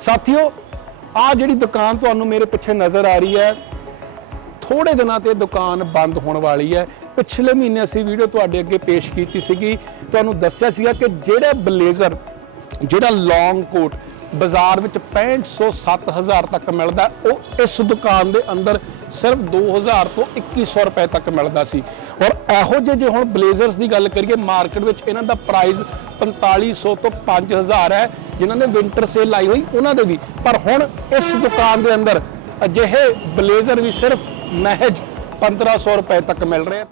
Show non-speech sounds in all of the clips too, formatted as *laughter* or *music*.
ਸਾਥੀਓ, ਆ ਜਿਹੜੀ ਦੁਕਾਨ ਤੁਹਾਨੂੰ ਮੇਰੇ ਪਿੱਛੇ ਨਜ਼ਰ ਆ ਰਹੀ ਹੈ ਥੋੜੇ ਦਿਨਾਂ ਤੇ ਦੁਕਾਨ ਬੰਦ ਹੋਣ ਵਾਲੀ ਹੈ। ਪਿਛਲੇ ਮਹੀਨੇ ਅਸੀਂ ਵੀਡੀਓ ਤੁਹਾਡੇ ਅੱਗੇ ਪੇਸ਼ ਕੀਤੀ ਸੀਗੀ। ਤੁਹਾਨੂੰ ਦੱਸਿਆ ਸੀਗਾ ਕਿ ਜਿਹੜਾ ਬਲੇਜ਼ਰ, ਜਿਹੜਾ ਲੌਂਗ ਕੋਟ ਬਾਜ਼ਾਰ ਵਿੱਚ 6500 7000 ਤੱਕ ਮਿਲਦਾ, ਉਹ ਇਸ ਦੁਕਾਨ ਦੇ ਅੰਦਰ ਸਿਰਫ 2000 ਤੋਂ 2100 ਰੁਪਏ ਤੱਕ ਮਿਲਦਾ ਸੀ। ਔਰ ਇਹੋ ਜਿਹੇ ਜੇ ਹੁਣ ਬਲੇਜ਼ਰਸ ਦੀ ਗੱਲ ਕਰੀਏ, ਮਾਰਕੀਟ ਵਿੱਚ ਇਹਨਾਂ ਦਾ ਪ੍ਰਾਈਸ 4500 ਤੋਂ 5000 ਹੈ। ਜਿਨ੍ਹਾਂ ਨੇ ਵਿੰਟਰ ਸੇਲ ਲਾਈ ਹੋਈ ਉਹਨਾਂ ਦੇ ਵੀ। ਪਰ ਹੁਣ ਇਸ ਦੁਕਾਨ ਦੇ ਅੰਦਰ ਅਜਿਹੇ ਬਲੇਜ਼ਰ ਵੀ ਸਿਰਫ ਮਹਿਜ 1500 ਰੁਪਏ ਤੱਕ ਮਿਲ ਰਹੇ ਆ।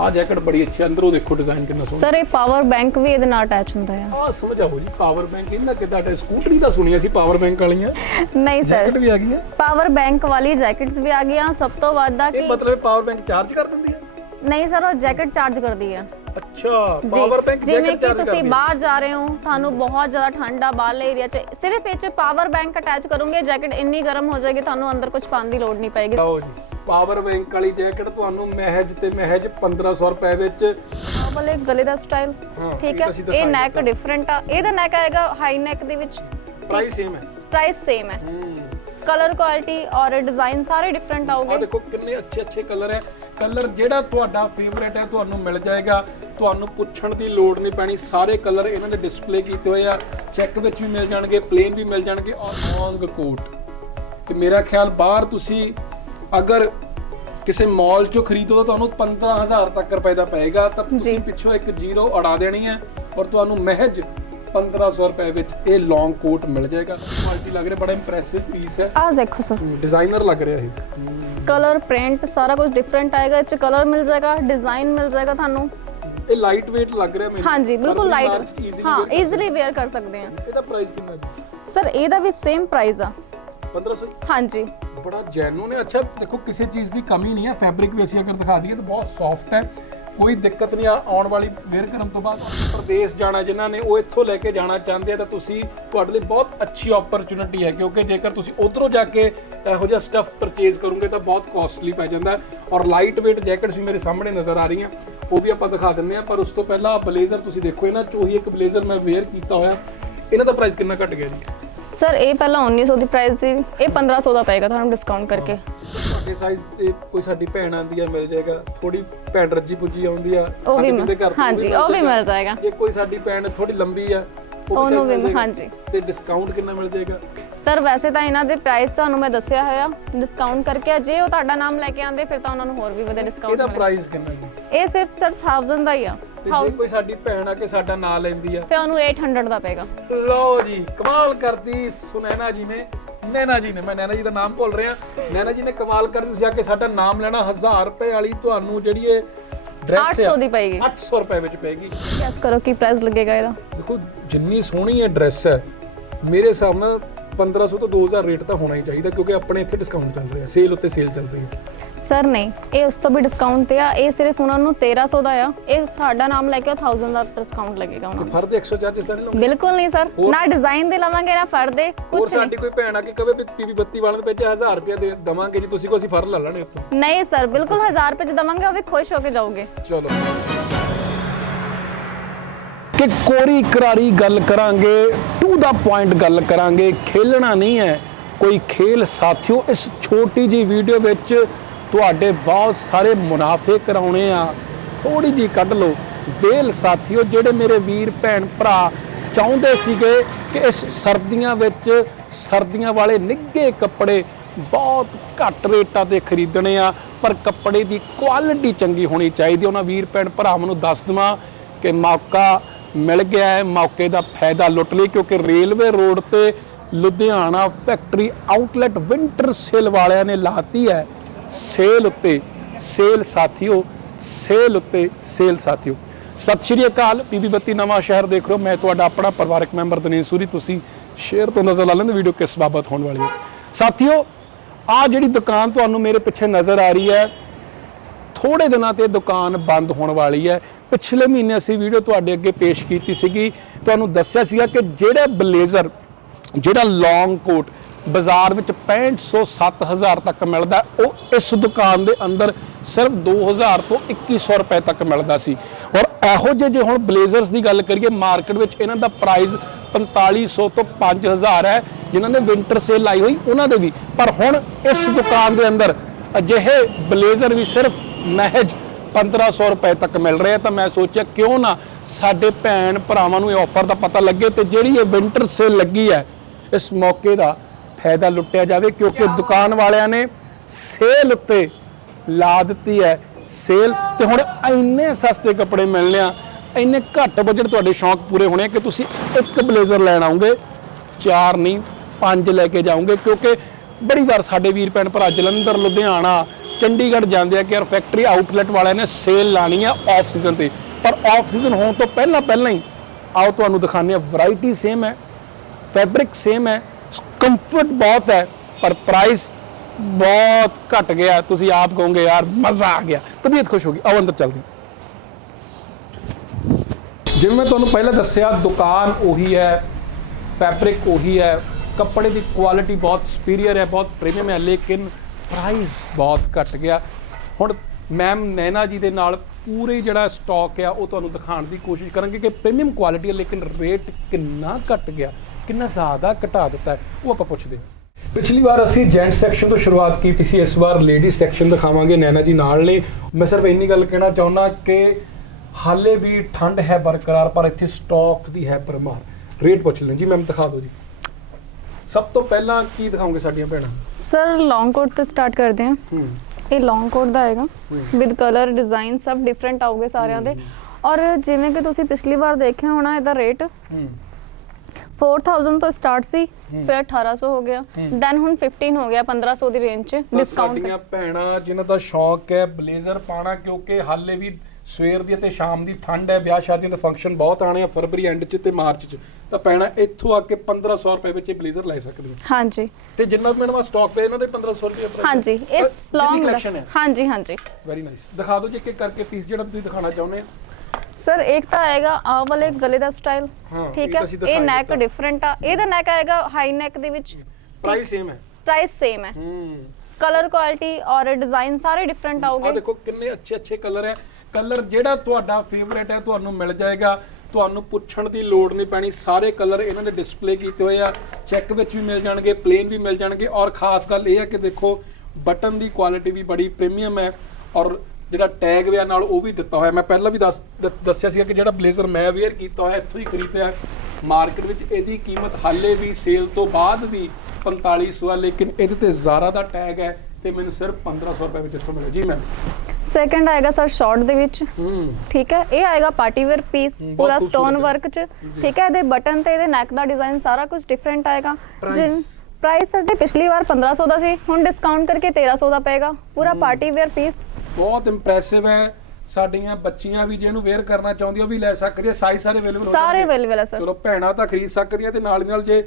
ਆ ਜੈਕਟ ਬੜੀ ਅੱਛੀ ਅੰਦਰੋਂ ਦੇਖੋ ਡਿਜ਼ਾਈਨ ਕਿੰਨਾ ਸੋਹਣਾ। ਸਰ ਇਹ ਪਾਵਰ ਬੈਂਕ ਵੀ ਇਹਦੇ ਨਾਲ ਅਟੈਚ ਹੁੰਦਾ ਆ। ਆ ਸਮਝ ਆਓ ਜੀ ਪਾਵਰ ਬੈਂਕ ਇਹਨਾਂ ਕਿੱਦਾਂ ਟੈ ਸਕੂਟਰੀ ਦਾ ਸੁਣੀਆਂ ਸੀ ਪਾਵਰ ਬੈਂਕ ਵਾਲੀਆਂ। ਨਹੀਂ ਸਰ। ਜੈਕਟ ਵੀ ਆ ਗਈ ਹੈ ਪਾਵਰ ਬੈਂਕ ਵਾਲੀ ਜੈਕਟਸ ਵੀ ਆ ਗਈਆਂ ਸਭ ਤੋਂ ਵੱਧ ਆ ਇਹ ਕਿ ਮਤਲਬ ਪਾਵਰ ਬੈਂਕ ਚਾਰਜ ਕਰ ਦਿੰਦੀ ਹੈ ਨਹੀਂ ਸਰ ਉਹ ਜੈਕਟ ਚਾਰਜ ਕਰਦੀ ਆ। ਅੱਛਾ ਪਾਵਰ ਬੈਂਕ ਜਿਵੇਂ ਜੈਕਟ ਕਿ ਚਾਰਜ ਤੁਸੀਂ ਕਰਦੀ ਹੈ ਬਾਹਰ ਜਾ ਰਹੇ ਹੋ ਤੁਹਾਨੂੰ ਬਹੁਤ ਜ਼ਿਆਦਾ ਠੰਡ ਆ ਬਾਹਰਲੇ ਏਰੀਆ 'ਚ ਸਿਰਫ ਇਹ 'ਚ ਪਾਵਰ ਬੈਂਕ ਅਟੈਚ ਕਰੋਗੇ ਜੈਕਟ ਇੰਨੀ ਗਰਮ ਹੋ ਜਾਏਗੀ ਤੁਹਾਨੂੰ ਅੰਦਰ ਕੁਝ ਪਾਉਣ ਦੀ ਲੋੜ ਨਹੀਂ ਪਏਗੀ। ਲਓ ਜੀ ਪਾਵਰ ਬੈਂਕ ਵਾਲੀ ਜੈਕਟ ਤੁਹਾਨੂੰ ਮਹਿਜ ਤੇ ਮਹਿਜ 1500 ਰੁਪਏ ਵਿੱਚ। ਆਹ ਵਾਲੇ ਗਲੇ ਦਾ ਸਟਾਈਲ ਹਾਂ, ਠੀਕ ਇਹ ਹੈ ਅਸੀਂ ਇਹ ਦਿਖਾ ਨੈਕ ਦਿੱਤਾ। ਡਿਫਰੈਂਟ ਆ ਇਹਦਾ ਨੈਕ ਆਏਗਾ ਹਾਈ ਨੈਕ ਦੇ ਵਿੱਚ ਪ੍ਰਾਈਸ ਸੇਮ ਹੈ। ਪ੍ਰਾਈਸ ਸੇਮ ਹੈ। ਹੂੰ। ਕਲਰ ਕੁਆਲਿਟੀ ਔਰ ਡਿਜ਼ਾਈਨ ਸਾਰੇ ਡਿਫਰੈਂਟ ਆ ਆਉਗੇ ਦੇਖੋ ਕਿੰਨੇ ਅੱਛੇ ਅੱਛੇ ਕਲਰ ਹੈ। ਕਲਰ ਜਿਹੜਾ ਤੁਹਾਡਾ ਫੇਵਰੇਟ ਹੈ ਤੁਹਾਨੂੰ ਮਿਲ ਜਾਏਗਾ। ਤੁਹਾਨੂੰ ਪੁੱਛਣ ਦੀ ਲੋੜ ਨਹੀਂ ਪੈਣੀ। ਸਾਰੇ ਕਲਰ ਇਹਨਾਂ ਦੇ ਡਿਸਪਲੇ ਕੀਤੇ ਹੋਏ ਆ। ਚੈੱਕ ਵਿੱਚ ਵੀ ਮਿਲ ਜਾਣਗੇ ਪਲੇਨ ਵੀ ਮਿਲ ਜਾਣਗੇ ਔਰ ਲੌਂਗ ਕੋਟ ਤੇ ਮੇਰਾ ਖਿਆਲ ਬਾਹਰ ਤੁਸੀਂ ਅਗਰ ਕਿਸੇ ਮਾਲ ਚੋਂ ਖਰੀਦੋ ਤਾਂ ਤੁਹਾਨੂੰ 15000 ਤੱਕ ਰੁਪਏ ਦਾ ਪਏਗਾ। ਤਾਂ ਤੁਸੀਂ। ਪਿੱਛੋਂ ਇੱਕ ਜ਼ੀਰੋ ਅੜਾ ਦੇਣੀ ਹੈ ਔਰ ਤੁਹਾਨੂੰ ਮਹਿਜ 1500 ਰੁਪਏ ਵਿੱਚ ਇਹ ਲੌਂਗ ਕੋਟ ਮਿਲ ਜਾਏਗਾ ਕੁਆਲਿਟੀ ਲੱਗ ਰਿਹਾ ਬੜਾ ਇੰਪ੍ਰੈਸਿਵ ਪੀਸ ਹੈ ਆਹ ਦੇਖੋ ਸਰ ਡਿਜ਼ਾਈਨਰ ਲੱਗ ਰਿਹਾ ਇਹ ਕਲਰ ਪ੍ਰਿੰਟ ਸਾਰਾ ਕੁਝ ਡਿਫਰੈਂਟ ਆਏਗਾ ਇਹ ਚ ਕਲਰ ਮਿਲ ਜਾਏਗਾ ਡਿਜ਼ਾਈਨ ਮਿਲ ਜਾਏਗਾ ਤੁਹਾਨੂੰ ਇਹ ਲਾਈਟ weight ਲੱਗ ਰਿਹਾ ਮੈਨੂੰ ਹਾਂਜੀ ਪਰ ਬਿਲਕੁਲ ਤੁਸੀਂ ਲਾਈਟ ਬਾਹਰ 'ਚ easily ਹਾਂ wear ਕਰ ਈਜ਼ੀਲੀ ਵੇਅਰ ਕਰ ਸਕਦੇ ਆ ਸਕਦੇ ਹੋ। ਇਹਦਾ ਪ੍ਰਾਈਸ ਕਿੰਨਾ ਜੀ ਸਰ ਇਹਦਾ ਵੀ ਸੇਮ ਪ੍ਰਾਈਸ ਆ 1500 ਹਾਂਜੀ ਬੜਾ ਜੈਨੂਨ ਹੈ ਅੱਛਾ ਦੇਖੋ ਕਿਸੇ ਚੀਜ਼ ਦੀ ਕਮੀ ਨਹੀਂ ਹੈ ਫੈਬਰਿਕ ਵੀ ਅਸੀਂ ਅਗਰ ਦਿਖਾ ਦਈਏ ਤਾਂ ਬਹੁਤ ਸੌਫਟ ਹੈ ਕੋਈ ਦਿੱਕਤ ਨਹੀਂ ਆਉਣ ਵਾਲੀ ਵੇਅਰ ਕਰਨ ਤੋਂ ਬਾਅਦ ਪ੍ਰਦੇਸ਼ ਜਾਣਾ ਜਿਨ੍ਹਾਂ ਨੇ, ਉਹ ਇੱਥੋਂ ਲੈ ਕੇ ਜਾਣਾ ਚਾਹੁੰਦੇ ਆ, ਤਾਂ ਤੁਸੀਂ ਤੁਹਾਡੇ ਲਈ ਬਹੁਤ ਅੱਛੀ ਓਪਰਚੁਨਿਟੀ ਹੈ, ਕਿਉਂਕਿ ਜੇਕਰ ਤੁਸੀਂ ਉਧਰੋਂ ਜਾ ਕੇ ਇਹੋ ਜਿਹਾ ਸਟੱਫ ਪਰਚੇਸ ਕਰੋਗੇ, ਤਾਂ ਬਹੁਤ ਕੋਸਟਲੀ ਪੈ ਜਾਂਦਾ। ਔਰ ਲਾਈਟ weight ਜੈਕਟਸ ਵੀ ਮੇਰੇ ਸਾਹਮਣੇ ਨਜ਼ਰ ਆ ਰਹੀਆਂ, ਉਹ ਵੀ ਆਪਾਂ ਦਿਖਾ ਦਿੰਦੇ ਆ ਪਰ ਉਸ ਤੋਂ ਪਹਿਲਾਂ ਬਲੇਜ਼ਰ ਤੁਸੀਂ ਦੇਖੋ, ਇਹਨਾਂ ਚੋਂ ਹੀ ਇੱਕ ਬਲੇਜ਼ਰ ਮੈਂ ਵੇਅਰ ਕੀਤਾ ਹੋਇਆ। ਇਹਨਾਂ ਦਾ ਪ੍ਰਾਈਸ ਕਿੰਨਾ ਘਟ ਗਿਆ ਜੀ? ਸਰ ਇਹ ਪਹਿਲਾਂ 1900 ਦੀ ਪ੍ਰਾਈਸ ਸੀ, ਇਹ 1500 ਦਾ ਪਏਗਾ, ਤੁਹਾਨੂੰ ਡਿਸਕਾਊਂਟ ਕਰਕੇ। ਤੁਹਾਡੇ ਸਾਈਜ਼ ਤੇ ਕੋਈ ਸਾਡੀ ਭੈਣ ਆਂਦੀ ਆ ਮਿਲ ਜਾਏਗਾ। ਥੋੜੀ ਭੈਣ ਰੱਜੀ ਪੁੱਜੀ ਆਉਂਦੀ ਆ ਉਹ ਵੀ ਸਾਡੇ ਘਰ ਤੋਂ ਹਾਂਜੀ ਉਹ ਵੀ ਮਿਲ ਜਾਏਗਾ। ਜੇ ਕੋਈ ਸਾਡੀ ਭੈਣ ਥੋੜੀ ਲੰਬੀ ਆ ਉਹ ਉਹਨੂੰ size ਮਿਲ ਵੀ- ਜਾਏਗਾ। ਹਾਂਜੀ। ਤੇ ਡਿਸਕਾਊਂਟ ਕਿੰਨਾ ਮਿਲ ਜਾਏਗਾ? ਸਰ ਵੈਸੇ ਤਾਂ ਇਹਨਾਂ ਦੇ ਪ੍ਰਾਈਸ ਤੁਹਾਨੂੰ ਮੈਂ ਦੱਸਿਆ ਹੋਇਆ। ਡਿਸਕਾਊਂਟ ਕਰਕੇ ਜੇ ਉਹ ਤੁਹਾਡਾ ਨਾਮ ਲੈ ਕੇ ਆਂਦੇ ਫਿਰ ਤਾਂ ਉਹਨਾਂ ਨੂੰ ਹੋਰ ਵੀ ਵਧੀਆ ਡਿਸਕਾਊਂਟ ਇਹਦਾ ਪ੍ਰਾਈਸ ਕਿੰਨਾ ਜੀ? ਇਹ ਸਿਰਫ ਸਰ 1000 ਦਾ ਹੀ ਆ। ਤੇ ਜੇ ਕੋਈ ਸਾਡੀ ਭੈਣ ਆ ਕੇ ਸਾਡਾ ਨਾਂ ਲੈਂਦੀ ਆ। ਫਿਰ ਉਹਨੂੰ 800 ਦਾ ਪਏਗਾ। ਲਓ ਜੀ ਕਮਾਲ ਕਰਦੀ ਸੁਨੈਨਾ ਜੀ ਨੇ ਨੈਨਾ ਜੀ ਨੇ ਮੈਂ ਨੈਨਾ ਜੀ ਦਾ ਨਾਮ ਭੁੱਲ ਰਿਹਾ। ਨੈਨਾ ਜੀ ਨੇ ਕਮਾਲ ਕਰਦੀ ਤੁਸੀਂ ਆ ਕੇ ਸਾਡਾ ਨਾਮ ਲੈਣਾ 1000 ਰੁਪਏ ਵਾਲੀ ਤੁਹਾਨੂੰ ਜਿਹੜੀ ਇਹ ਡਰੈਸ 800 ਦੀ ਪਏਗੀ। 800 ਰੁਪਏ ਵਿੱਚ ਪਏਗੀ। ਗੈਸ ਕਰੋ ਕੀ ਪ੍ਰਾਈਸ ਲੱਗੇਗਾ ਇਹਦਾ? ਦੇਖੋ ਜਿੰਨੀ ਸੋਹਣੀ ਇਹ ਡਰੈਸ ਹੈ ਮੇਰੇ ਹਿਸਾਬ ਨਾਲ 1500 ਤੋਂ 2000 ਰੇਟ ਤਾਂ ਹੋਣਾ ਹੀ ਚਾਹੀਦਾ ਕਿਉਂਕਿ ਆਪਣੇ ਇੱਥੇ ਡਿਸਕਾਊਂਟ ਚੱਲ ਰਿਹਾ ਸੇਲ ਉੱਤੇ ਸੇਲ ਚੱਲ ਰਹੀ ਹੈ। ਸਰ ਨਹੀਂ। ਇਹ ਉਸ ਤੋਂ ਵੀ ਡਿਸਕਾਊਂਟ ਤੇ ਆ। ਇਹ ਸਿਰਫ ਉਹਨਾਂ ਨੂੰ 1300 ਦਾ ਆ। ਇਹ ਤੁਹਾਡਾ ਨਾਮ ਲੈ ਕੇ 1000 ਦਾ ਡਿਸਕਾਊਂਟ ਲੱਗੇਗਾ ਉਹਨਾਂ ਤੇ ਫਰ ਦੇ 100 ਚਾਰजेस ਤਾਂ ਨਹੀਂ ਲਾਉਂਦੇ? ਨੂੰ ਬਿਲਕੁਲ ਨਹੀਂ ਸਰ? ਨਾ ਡਿਜ਼ਾਈਨ ਦੇ ਲਵਾਂਗੇ ਨਾ ਫਰ ਦੇ ਹੋਰ ਕੁਝ ਨਹੀਂ। ਸਾਡੀ ਕੋਈ ਭੈਣ ਆ ਕੇ ਕਵੇ ਵੀ ਪੀਪੀ ਬੱਤੀ ਵਾਲਿਆਂ ਦੇ ਵਿੱਚ 1000 ਰੁਪਏ ਦੇ ਦਵਾਂਗੇ ਜੀ ਤੁਸੀਂ ਕੋ ਅਸੀਂ ਫਰ ਲੈ ਲੈਣੇ ਉੱਥੋਂ। ਨਹੀਂ ਸਰ ਬਿਲਕੁਲ 1000 ਰੁਪਏ ਚ ਦਵਾਂਗੇ ਉਹ ਵੀ ਖੁਸ਼ ਹੋ ਕੇ ਜਾਓਗੇ। ਚਲੋ। ਕਿ ਕੋਰੀ ਕਰਾਰੀ ਗੱਲ ਕਰਾਂਗੇ ਟੂ ਦਾ ਪੁਆਇੰਟ ਗੱਲ ਕਰਾਂਗੇ ਖੇਲਣਾ ਨਹੀਂ ਹੈ। ਕੋਈ ਖੇਲ ਸਾਥਿਓ ਇਸ ਛੋਟੀ ਜੀ ਵੀਡੀਓ ਵਿੱਚ ਤੁਹਾਡੇ ਬਹੁਤ ਸਾਰੇ ਮੁਨਾਫੇ ਕਰਾਉਣੇ ਆ। ਥੋੜੀ ਜੀ ਕੱਢ ਲਓ। ਵੇਲ ਸਾਥਿਓ, ਜਿਹੜੇ ਮੇਰੇ ਵੀਰ, ਭੈਣ, ਭਰਾ ਚਾਹੁੰਦੇ ਸੀਗੇ ਕਿ ਇਸ ਸਰਦੀਆਂ ਵਿੱਚ ਸਰਦੀਆਂ ਵਾਲੇ ਨਿੱਘੇ ਕੱਪੜੇ ਬਹੁਤ ਘੱਟ ਰੇਟਾਂ ਤੇ ਖਰੀਦਣੇ ਆ, ਪਰ ਕੱਪੜੇ ਦੀ ਕੁਆਲਿਟੀ ਚੰਗੀ ਹੋਣੀ ਚਾਹੀਦੀ। ਉਹਨਾਂ ਵੀਰ, ਭੈਣ ਭਰਾਵਾਂ ਨੂੰ ਦੱਸ ਦਵਾਂ ਕਿ ਮੌਕਾ ਮਿਲ ਗਿਆ ਹੈ। ਮੌਕੇ ਦਾ ਫਾਇਦਾ ਲੁੱਟ ਲਈ, ਕਿਉਂਕਿ ਰੇਲਵੇ ਰੋਡ ਤੇ Ludhiana factory outlet winter sale ਵਾਲਿਆਂ ਨੇ ਲਾਤੀ ਹੈ। ਸੇਲ ਉੱਤੇ ਸੇਲ ਸਾਥੀਓ, ਸੇਲ ਉੱਤੇ ਸੇਲ ਸਾਥੀਓ। ਸਤਿ ਸ਼੍ਰੀ ਅਕਾਲ ਪੀਬੀ ਬੱਤੀ ਨਵਾਂ ਸ਼ਹਿਰ ਦੇਖ ਰਹੇ ਹੋ। ਮੈਂ ਤੁਹਾਡਾ ਆਪਣਾ ਪਰਿਵਾਰਕ ਮੈਂਬਰ ਦਿਨੇਸ਼ ਸੂਰੀ। ਤੁਸੀਂ ਸ਼ੇਅਰ ਤੋਂ ਨਜ਼ਰ ਲਾ ਲੈਂਦੇ ਵੀਡੀਓ ਕਿਸ ਬਾਬਤ ਹੋਣ ਵਾਲੀ ਹੈ। ਸਾਥੀਓ, ਆ ਜਿਹੜੀ ਦੁਕਾਨ ਤੁਹਾਨੂੰ ਮੇਰੇ ਪਿੱਛੇ ਨਜ਼ਰ ਆ ਰਹੀ ਹੈ ਥੋੜੇ ਦਿਨਾਂ ਤੇ ਦੁਕਾਨ ਬੰਦ ਹੋਣ ਵਾਲੀ ਹੈ। ਪਿਛਲੇ ਮਹੀਨੇ ਅਸੀਂ ਵੀਡੀਓ ਤੁਹਾਡੇ ਅੱਗੇ ਪੇਸ਼ ਕੀਤੀ ਸੀਗੀ। ਤੁਹਾਨੂੰ ਦੱਸਿਆ ਸੀਗਾ ਕਿ ਜਿਹੜਾ ਬਲੇਜ਼ਰ, ਜਿਹੜਾ ਲੌਂਗ ਕੋਟ ਬਾਜ਼ਾਰ ਵਿੱਚ 6500 7000 ਤੱਕ ਮਿਲਦਾ ਉਹ ਇਸ ਦੁਕਾਨ ਦੇ ਅੰਦਰ ਸਿਰਫ 2000 ਤੋਂ 2100 ਰੁਪਏ ਤੱਕ ਮਿਲਦਾ ਸੀ। ਔਰ ਇਹੋ ਜਿਹੇ ਜੇ ਹੁਣ ਬਲੇਜ਼ਰਸ ਦੀ ਗੱਲ ਕਰੀਏ, ਮਾਰਕੀਟ ਵਿੱਚ ਇਹਨਾਂ ਦਾ ਪ੍ਰਾਈਸ 4500 ਤੋਂ 5000 ਹੈ, ਜਿਨ੍ਹਾਂ ਨੇ ਵਿੰਟਰ ਸੇਲ ਲਾਈ ਹੋਈ, ਉਹਨਾਂ ਦੇ ਵੀ। ਪਰ ਹੁਣ ਇਸ ਦੁਕਾਨ ਦੇ ਅੰਦਰ ਅਜਿਹੇ ਬਲੇਜ਼ਰ ਵੀ ਸਿਰਫ ਮਹਿਜ 1500 ਰੁਪਏ ਤੱਕ ਮਿਲ ਰਿਹਾ ਤਾਂ ਮੈਂ ਸੋਚਿਆ ਕਿਉਂ ਨਾ ਸਾਡੇ ਭੈਣ ਭਰਾਵਾਂ ਨੂੰ ਇਹ ਆਫਰ ਦਾ ਪਤਾ ਲੱਗੇ ਤੇ ਜਿਹੜੀ ਇਹ ਵਿੰਟਰ ਸੇਲ ਲੱਗੀ ਹੈ, ਇਸ ਮੌਕੇ ਦਾ ਫਾਇਦਾ ਲੁੱਟਿਆ ਜਾਵੇ ਕਿਉਂਕਿ ਦੁਕਾਨ ਵਾਲਿਆਂ ਨੇ ਸੇਲ ਉੱਤੇ ਲਾ ਦਿੱਤੀ ਹੈ ਸੇਲ। ਤੇ ਹੁਣ ਇੰਨੇ ਸਸਤੇ ਕੱਪੜੇ ਮਿਲਣੇ ਆ ਇੰਨੇ ਘੱਟ ਬਜਟ ਤੁਹਾਡੇ ਸ਼ੌਂਕ ਪੂਰੇ ਹੋਣੇ ਕਿ ਤੁਸੀਂ ਇੱਕ ਬਲੇਜ਼ਰ ਲੈਣ ਆਉਂਗੇ ਚਾਰ ਨਹੀਂ ਪੰਜ ਲੈ ਕੇ ਜਾਓਗੇ ਕਿਉਂਕਿ ਬੜੀ ਵਾਰ ਸਾਡੇ ਵੀਰ ਭੈਣ ਭਰਾ ਜਲੰਧਰ ਲੁਧਿਆਣਾ ਚੰਡੀਗੜ੍ਹ ਜਾਂਦੇ ਆ ਕਿ ਯਾਰ ਫੈਕਟਰੀ ਆਊਟਲੈਟ ਵਾਲਿਆਂ ਨੇ ਸੇਲ ਲਾਣੀ ਆ ਆਫ ਸੀਜ਼ਨ ਤੇ। ਪਰ ਆਫ ਸੀਜ਼ਨ ਹੋਣ ਤੋਂ ਪਹਿਲਾਂ ਪਹਿਲਾਂ ਹੀ ਆਓ ਤੁਹਾਨੂੰ ਦਿਖਾਉਂਦੇ ਆ ਵੈਰਾਈਟੀ ਸੇਮ ਹੈ ਫੈਬਰਿਕ ਸੇਮ ਹੈ ਕੰਫਰਟ ਬਹੁਤ ਹੈ, ਪਰ ਪ੍ਰਾਈਸ ਬਹੁਤ ਘਟ ਗਿਆ। ਤੁਸੀਂ ਆਪ ਕਹੋਗੇ, ਯਾਰ, ਮਜ਼ਾ ਆ ਗਿਆ। ਤਬੀਅਤ ਖੁਸ਼ ਹੋ ਗਈ। ਆਓ ਅੰਦਰ ਚੱਲਦੇ ਜਿਵੇਂ ਮੈਂ ਤੁਹਾਨੂੰ ਪਹਿਲਾਂ ਦੱਸਿਆ, ਦੁਕਾਨ ਉਹੀ ਹੈ ਫੈਬਰਿਕ ਉਹੀ ਹੈ, ਕੱਪੜੇ ਦੀ ਕੁਆਲਿਟੀ ਬਹੁਤ ਸੁਪੀਰੀਅਰ ਹੈ, ਬਹੁਤ ਪ੍ਰੀਮੀਅਮ ਹੈ, ਲੇਕਿਨ ਪ੍ਰਾਈਸ ਬਹੁਤ ਘਟ ਗਿਆ। ਹੁਣ ਮੈਮ ਨੈਨਾ ਜੀ ਦੇ ਨਾਲ ਪੂਰੇ ਜਿਹੜਾ ਸਟਾਕ ਆ, ਉਹ ਤੁਹਾਨੂੰ ਦਿਖਾਉਣ ਦੀ ਕੋਸ਼ਿਸ਼ ਕਰਾਂਗੇ ਕਿ ਪ੍ਰੀਮੀਅਮ ਕੁਆਲਿਟੀ ਹੈ, ਲੇਕਿਨ ਰੇਟ ਕਿੰਨਾ ਘਟ ਗਿਆ। ਕਿੰਨਾ ਜ਼ਿਆਦਾ ਘਟਾ ਦਿੱਤਾ ਹੈ ਉਹ ਆਪਾਂ ਪੁੱਛਦੇ ਹਾਂ। ਪਿਛਲੀ ਵਾਰ ਅਸੀਂ ਜੈਂਟ ਸੈਕਸ਼ਨ ਤੋਂ ਸ਼ੁਰੂਆਤ ਕੀਤੀ ਸੀ ਇਸ ਵਾਰ ਲੇਡੀ ਸੈਕਸ਼ਨ ਦਿਖਾਵਾਂਗੇ ਨੈਨਾ ਜੀ ਨਾਲ ਨੇ। ਮੈਂ ਸਿਰਫ ਇੰਨੀ ਗੱਲ ਕਹਿਣਾ ਚਾਹੁੰਦਾ ਕਿ ਹਾਲੇ ਵੀ ਠੰਡ ਹੈ ਬਰਕਰਾਰ ਪਰ ਇੱਥੇ ਸਟਾਕ ਦੀ ਹੈ ਪਰਮਾਰ ਰੇਟ ਪੁੱਛ ਲੈਣ ਜੀ ਮੈਮ ਦਿਖਾ ਦਿਓ ਜੀ। ਸਭ ਤੋਂ ਪਹਿਲਾਂ ਕੀ ਦਿਖਾਓਗੇ ਸਾਡੀਆਂ ਭੈਣਾਂ? ਸਰ ਲੌਂਗ ਕੋਟ ਤੋਂ ਸਟਾਰਟ ਕਰਦੇ ਹਾਂ। ਹੂੰ। ਇਹ ਲੌਂਗ ਕੋਟ ਦਾ ਆਏਗਾ ਵਿਦ ਕਲਰ ਡਿਜ਼ਾਈਨ ਸਭ ਡਿਫਰੈਂਟ ਆਉਗੇ ਸਾਰਿਆਂ ਦੇ। ਔਰ ਜਿਵੇਂ ਕਿ ਤੁਸੀਂ ਪਿਛਲੀ ਵਾਰ ਦੇਖਿਆ ਹੋਣਾ ਇਹਦਾ ਰੇਟ ਹੂੰ। 4000 ਤੋਂ ਸਟਾਰਟ ਸੀ ਫਿਰ 1800 ਹੋ ਗਿਆ। ਦੈਨ ਹੁਣ 15 ਹੋ ਗਿਆ 1500 ਦੀ ਰੇਂਜ ਚ ਤਾਂ ਡਿਸਕਾਊਂਟ ਸਾਡੀਆਂ ਭੈਣਾਂ ਜਿਨ੍ਹਾਂ ਦਾ ਸ਼ੌਕ ਹੈ ਬਲੇਜ਼ਰ ਪਾਣਾ ਕਿਉਂਕਿ ਹਾਲੇ ਵੀ ਸਵੇਰ ਦੀ ਅਤੇ ਸ਼ਾਮ ਦੀ ਠੰਡ ਹੈ ਵਿਆਹ ਸ਼ਾਦੀਆਂ ਦੇ ਫੰਕਸ਼ਨ ਬਹੁਤ ਆਣੇ ਆ ਫਰਵਰੀ ਐਂਡ 'ਚ ਤੇ ਮਾਰਚ 'ਚ। ਤਾਂ ਭੈਣਾਂ ਇੱਥੋਂ ਆ ਕੇ 1500 ਰੁਪਏ ਵਿੱਚ ਇਹ ਬਲੇਜ਼ਰ ਲੈ ਸਕਦੀਆਂ ਹਾਂਜੀ। ਤੇ ਜਿੰਨਾ ਮੈਡਮ ਸਟਾਕ ਪਏ ਇਹਨਾਂ ਦੇ 1500 ਰੁਪਏ ਹਾਂਜੀ ਹੈ। ਇਸ ਲੌਂਗ ਹੈ? ਹਾਂਜੀ ਹਾਂਜੀ। ਵੈਰੀ ਨਾਈਸ ਦਿਖਾ ਦਿਓ ਜੀ ਇੱਕ ਇੱਕ ਕਰਕੇ ਪੀਸ ਜਿਹੜਾ ਤੁਸੀਂ ਦਿਖਾਣਾ ਚਾਹੁੰਦੇ ਆ ਸਰ ਇੱਕ ਤਾਂ ਆਏਗਾ ਆਹ ਵਾਲੇ ਗਲੇ ਦਾ ਸਟਾਈਲ ਹਾਂ, ਠੀਕ ਹੈ? ਅਸੀਂ ਇਹ ਨੈਕ ਦਿੱਤਾ। ਡਿਫਰੈਂਟ ਆ। ਇਹਦਾ ਨੈਕ ਆਏਗਾ ਹਾਈ ਨੈਕ ਦੇ ਵਿੱਚ। ਪ੍ਰਾਈਸ ਸੇਮ ਹੈ। ਪ੍ਰਾਈਸ ਸੇਮ ਹੈ। ਹੂੰ। ਕਲਰ ਕੁਆਲਿਟੀ ਔਰ ਡਿਜ਼ਾਈਨ ਸਾਰੇ ਡਿਫਰੈਂਟ ਆ ਆਉਗੇ। ਦੇਖੋ ਕਿੰਨੇ ਅੱਛੇ ਅੱਛੇ ਕਲਰ ਹੈ। ਕਲਰ ਜਿਹੜਾ ਤੁਹਾਡਾ ਫੇਵਰੇਟ ਹੈ ਤੁਹਾਨੂੰ ਮਿਲ ਜਾਏਗਾ। ਤੁਹਾਨੂੰ ਪੁੱਛਣ ਦੀ ਲੋੜ ਨਹੀਂ ਪੈਣੀ। ਸਾਰੇ ਕਲਰ ਇਹਨਾਂ ਦੇ ਡਿਸਪਲੇ ਕੀਤੇ ਹੋਏ ਆ। ਚੈੱਕ ਵਿੱਚ ਵੀ ਮਿਲ ਜਾਣਗੇ ਪਲੇਨ ਵੀ ਮਿਲ ਜਾਣਗੇ। ਔਰ ਖਾਸ ਗੱਲ ਇਹ ਹੈ ਕਿ ਦੇਖੋ ਬਟਨ ਦੀ ਕੁਆਲਿਟੀ ਵੀ ਬੜੀ ਪ੍ਰੀਮੀਅਮ ਹੈ। ਔਰ ਜਿਹੜਾ ਟੈਗ ਵਿਆ ਨਾਲ ਉਹ ਵੀ ਦਿੱਤਾ ਹੋਇਆ। ਮੈਂ ਪਹਿਲਾਂ ਵੀ ਦੱਸ ਦੱਸਿਆ ਸੀਗਾ ਕਿ ਜਿਹੜਾ ਬਲੇਜ਼ਰ ਮੈਂ ਵੇਅਰ ਕੀਤਾ ਹੋਇਆ ਇੱਥੋਂ ਹੀ ਖਰੀਦਿਆ ਮਾਰਕੀਟ ਵਿੱਚ ਇਹਦੀ ਕੀਮਤ ਹਾਲੇ ਵੀ ਸੇਲ ਤੋਂ ਬਾਅਦ ਵੀ 4500 ਹੈ ਲੇਕਿਨ ਇਹਦੇ ਤੇ ਜ਼ਾਰਾ ਦਾ ਟੈਗ ਹੈ ਤੇ ਮੈਨੂੰ ਸਿਰਫ 1500 ਰੁਪਏ ਵਿੱਚ ਇੱਥੋਂ ਮਿਲਿਆ। ਜੀ ਮੈਮ ਸੈਕੰਡ ਆਏਗਾ ਸਰ ਸ਼ਾਰਟ ਦੇ ਵਿੱਚ। ਹੂੰ। ਠੀਕ ਹੈ ਇਹ ਆਏਗਾ ਪਾਰਟੀ ਵੇਅਰ ਪੀਸ ਪੂਰਾ ਸਟੋਨ। ਵਰਕ ਚ। ਠੀਕ ਹੈ ਇਹਦੇ ਬਟਨ ਤੇ ਇਹਦੇ ਨੈਕ ਦਾ ਡਿਜ਼ਾਈਨ ਸਾਰਾ ਕੁਝ ਡਿਫਰੈਂਟ ਆਏਗਾ। Price? ਪ੍ਰਾਈਸ ਸਰ ਜੀ ਪਿਛਲੀ ਵਾਰ 1500 ਦਾ ਸੀ ਹੁਣ ਡਿਸਕਾਊਂਟ ਕਰਕੇ 1300 ਦਾ ਪਏਗਾ। ਪੂਰਾ ਪਾਰਟੀ ਵੇਅਰ ਪੀਸ ਬਹੁਤ ਇੰਪ੍ਰੈਸਿਵ ਹੈ। ਸਾਡੀਆਂ ਬੱਚੀਆਂ ਵੀ ਜੇ ਇਹਨੂੰ ਵੇਅਰ ਕਰਨਾ ਚਾਹੁੰਦੀਆਂ ਉਹ ਵੀ ਲੈ ਸਕਦੀਆਂ। ਸਾਈਜ਼ ਸਾਰੇ ਅਵੇਲੇਬਲ ਹੋ ਸਾਰੇ। ਅਵੇਲੇਬਲ ਹੈ ਸਰ। ਚਲੋ ਭੈਣਾਂ ਤਾਂ ਖਰੀਦ ਸਕਦੀਆਂ ਤੇ ਨਾਲ ਨਾਲ ਜੇ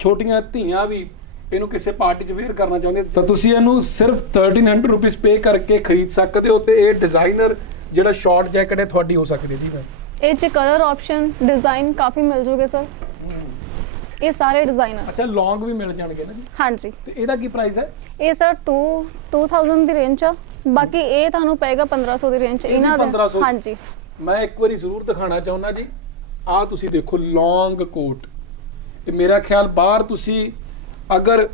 ਛੋਟੀਆਂ ਧੀਆਂ ਵੀ ਇਹਨੂੰ ਕਿਸੇ ਪਾਰਟੀ 'ਚ ਵੇਅਰ ਕਰਨਾ ਚਾਹੁੰਦੇ ਤਾਂ ਤੁਸੀਂ ਇਹਨੂੰ ਸਿਰਫ 1300 ਰੁਪਏ ਪੇ ਕਰਕੇ ਖਰੀਦ ਸਕਦੇ ਹੋ ਤੇ ਇਹ ਡਿਜ਼ਾਈਨਰ ਜਿਹੜਾ ਸ਼ਾਰਟ ਜੈਕਟ ਹੈ ਤੁਹਾਡੀ ਹੋ ਸਕਦੀ ਹੈ ਜੀ ਮੈਂ। ਇਹ ਚ ਕਲਰ ਆਪਸ਼ਨ ਡਿਜ਼ਾਈਨ ਕਾਫੀ ਮਿਲ ਜੂਗੇ ਸਰ। ਇਹ ਸਾਰੇ ਡਿਜ਼ਾਈਨਰ ਅੱਛਾ ਲੌਂਗ ਵੀ ਮਿਲ ਜਾਣਗੇ ਨਾ ਜੀ? ਹਾਂਜੀ। ਤੇ ਇਹਦਾ ਕੀ ਪ੍ਰਾਈਸ ਹੈ? ਇਹ ਸਰ 2 2000 ਦੀ ਰੇਂਜ ਆ। ਬਾਕੀ ਇਹ ਤੁਹਾਨੂੰ ਪਏਗਾ 1500 ਦੀ ਰੇਂਜ ਚ ਇਹ ਵੀ ਇਹਨਾਂ ਦਾ। 1500? ਹਾਂਜੀ। ਮੈਂ ਇੱਕ ਵਾਰੀ ਜ਼ਰੂਰ ਦਿਖਾਣਾ ਚਾਹੁੰਦਾ ਜੀ ਆਹ ਤੁਸੀਂ ਦੇਖੋ ਲੌਂਗ ਕੋਟ ਇਹ ਮੇਰਾ ਖਿਆਲ ਬਾਹਰ ਤੁਸੀਂ ਅਗਰ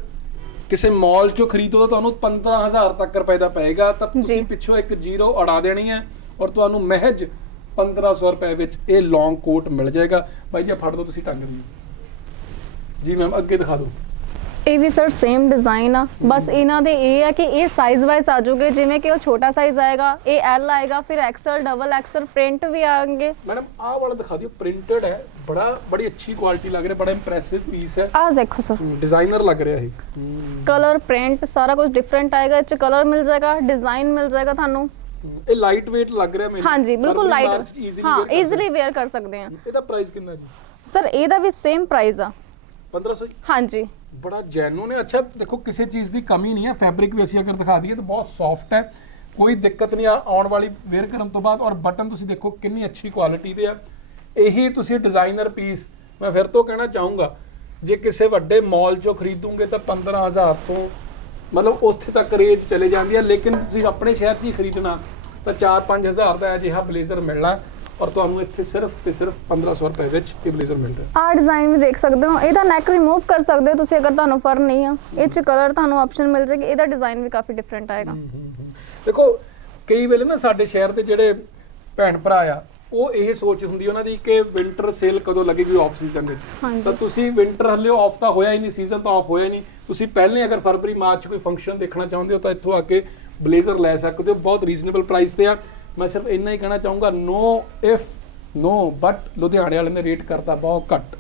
ਕਿਸੇ ਮਾਲ ਚੋਂ ਖਰੀਦੋ ਤਾਂ ਤੁਹਾਨੂੰ 15000 ਤੱਕ ਰੁਪਏ ਦਾ ਪਏਗਾ ਤਾਂ ਤੁਸੀਂ। ਪਿੱਛੋਂ ਇੱਕ ਜ਼ੀਰੋ ਅੜਾ ਦੇਣੀ ਹੈ ਔਰ ਤੁਹਾਨੂੰ ਮਹਿਜ 1500 ਰੁਪਏ ਵਿੱਚ ਇਹ ਲੌਂਗ ਕੋਟ ਮਿਲ ਜਾਏਗਾ। ਬਾਈ ਜੀ ਆਹ ਫੜ ਲਓ ਤੁਸੀਂ ਟੰਗ ਦਿਓ। ਜੀ ਮੈਮ ਅੱਗੇ ਦਿਖਾ ਦਿਓ। ਇਹ ਵੀ ਸਰ ਸੇਮ ਡਿਜ਼ਾਈਨ ਆ। ਬਸ ਇਹਨਾਂ ਦੇ ਇਹ ਹੈ ਕਿ ਇਹ ਸਾਈਜ਼ ਵਾਈਜ਼ ਆ ਜਾਊਗੇ ਜਿਵੇਂ ਕਿ ਉਹ ਛੋਟਾ ਸਾਈਜ਼ ਆਏਗਾ ਇਹ ਐਲ ਆਏਗਾ ਫਿਰ ਐਕਸਲ ਡਬਲ ਐਕਸਲ ਪ੍ਰਿੰਟ ਵੀ ਆਣਗੇ। ਮੈਡਮ ਆਹ ਵਾਲਾ ਦਿਖਾ ਦਿਓ ਪ੍ਰਿੰਟਡ ਹੈ ਬੜਾ ਬੜੀ ਅੱਛੀ ਕੁਆਲਿਟੀ ਲੱਗ ਰਿਹਾ ਬੜਾ ਇੰਪ੍ਰੈਸਿਵ ਪੀਸ ਹੈ। ਆਹ ਦੇਖੋ ਸਰ ਡਿਜ਼ਾਈਨਰ ਲੱਗ ਰਿਹਾ ਇਹ। ਕਲਰ ਪ੍ਰਿੰਟ ਸਾਰਾ ਕੁਝ ਡਿਫਰੈਂਟ ਆਏਗਾ ਇਹ ਚ ਕਲਰ ਮਿਲ ਜਾਏਗਾ ਡਿਜ਼ਾਈਨ ਮਿਲ ਜਾਏਗਾ ਤੁਹਾਨੂੰ। ਇਹ ਲਾਈਟ weight ਲੱਗ ਰਿਹਾ ਮੈਨੂੰ। ਹਾਂਜੀ ਬਿਲਕੁਲ ਲਾਈਟ ਹਾਂ ਈਜ਼ੀਲੀ ਵੇਅਰ ਕਰ ਸਕਦੇ ਆ। ਇਹਦਾ ਪ੍ਰਾਈਸ ਕਿੰਨਾ ਜੀ? ਸਰ ਇਹਦਾ ਵੀ ਸੇਮ ਪ੍ਰਾਈਸ ਆ। 1500 ਹਾਂਜੀ। ਬੜਾ ਜੈਨੂਨ ਹੈ। ਅੱਛਾ, ਦੇਖੋ, ਕਿਸੇ ਚੀਜ਼ ਦੀ ਕਮੀ ਨਹੀਂ ਹੈ। ਫੈਬਰਿਕ ਵੀ ਅਸੀਂ ਅਗਰ ਦਿਖਾ ਦਈਏ ਤਾਂ ਬਹੁਤ ਸੌਫਟ ਹੈ। ਕੋਈ ਦਿੱਕਤ ਨਹੀਂ ਆ। ਆਉਣ ਵਾਲੀ ਵੇਅਰ ਕਰਨ ਤੋਂ ਬਾਅਦ ਔਰ ਬਟਨ ਤੁਸੀਂ ਦੇਖੋ ਕਿੰਨੀ ਅੱਛੀ ਕੁਆਲਿਟੀ ਦੇ ਆ। ਇਹੀ ਤੁਸੀਂ ਡਿਜ਼ਾਈਨਰ ਪੀਸ ਮੈਂ ਫਿਰ ਤੋਂ ਕਹਿਣਾ ਚਾਹੂੰਗਾ, ਜੇ ਕਿਸੇ ਵੱਡੇ ਮਾਲ 'ਚੋਂ ਖਰੀਦੋਗੇ ਤਾਂ 15000 ਤੋਂ ਮਤਲਬ ਉੱਥੇ ਤੱਕ ਰੇਂਜ ਚਲੇ ਜਾਂਦੀ ਹੈ। ਲੇਕਿਨ ਤੁਸੀਂ ਆਪਣੇ ਸ਼ਹਿਰ 'ਚ ਹੀ ਖਰੀਦਣਾ ਤਾਂ 4-5000 ਦਾ ਅਜਿਹਾ ਬਲੇਜ਼ਰ ਮਿਲਣਾ। ਔਰ ਤੁਹਾਨੂੰ ਇੱਥੇ ਸਿਰਫ ਤੇ ਸਿਰਫ 1500 ਰੁਪਏ ਵਿੱਚ ਇਹ ਬਲੇਜ਼ਰ ਮਿਲ ਰਿਹਾ। ਆਹ ਡਿਜ਼ਾਈਨ ਵੀ ਦੇਖ ਸਕਦੇ ਹੋ। ਇਹਦਾ ਨੈਕ ਰਿਮੂਵ ਕਰ ਸਕਦੇ ਹੋ ਤੁਸੀਂ ਅਗਰ ਤੁਹਾਨੂੰ ਫਰ ਨਹੀਂ ਆ। ਇਹ ਚ ਕਲਰ ਤੁਹਾਨੂੰ ਆਪਸ਼ਨ ਮਿਲ ਜਾਏਗੀ। ਇਹਦਾ ਡਿਜ਼ਾਈਨ ਵੀ ਕਾਫੀ ਡਿਫਰੈਂਟ ਆਏਗਾ। ਦੇਖੋ ਕਈ ਵੇਲੇ ਨਾ ਸਾਡੇ ਸ਼ਹਿਰ ਦੇ ਜਿਹੜੇ ਭੈਣ ਭਰਾ ਆ ਉਹ ਇਹ ਸੋਚ ਹੁੰਦੀ ਉਹਨਾਂ ਦੀ ਕਿ ਵਿੰਟਰ ਸੇਲ ਕਦੋਂ ਲੱਗੇਗੀ ਆਫ ਸੀਜ਼ਨ ਵਿੱਚ। ਤਾਂ ਤੁਸੀਂ ਵਿੰਟਰ ਹੱਲੇ ਆਫ ਤਾਂ ਹੋਇਆ ਹੀ ਨਹੀਂ ਸੀਜ਼ਨ ਤਾਂ ਆਫ ਹੋਇਆ ਹੀ ਨਹੀਂ। ਤੁਸੀਂ ਪਹਿਲੇ ਅਗਰ ਫਰਵਰੀ ਮਾਰਚ ਕੋਈ ਫੰਕਸ਼ਨ ਦੇਖਣਾ ਚਾਹੁੰਦੇ ਹੋ ਤਾਂ ਇੱਥੋਂ ਆ ਕੇ ਬਲੇਜ਼ਰ ਲੈ ਸਕਦੇ ਹੋ। ਬਹੁਤ ਰੀਜ਼ਨੇਬਲ ਪ੍ਰਾਈਸ ਤੇ ਆ। ਮੈਂ ਸਿਰਫ ਇੰਨਾ ਹੀ ਕਹਿਣਾ ਚਾਹੂੰਗਾ ਨੋ ਇਫ ਨੋ ਬਟ ਲੁਧਿਆਣੇ ਵਾਲੇ ਨੇ ਰੇਟ ਕਰਤਾ ਬਹੁਤ ਘੱਟ।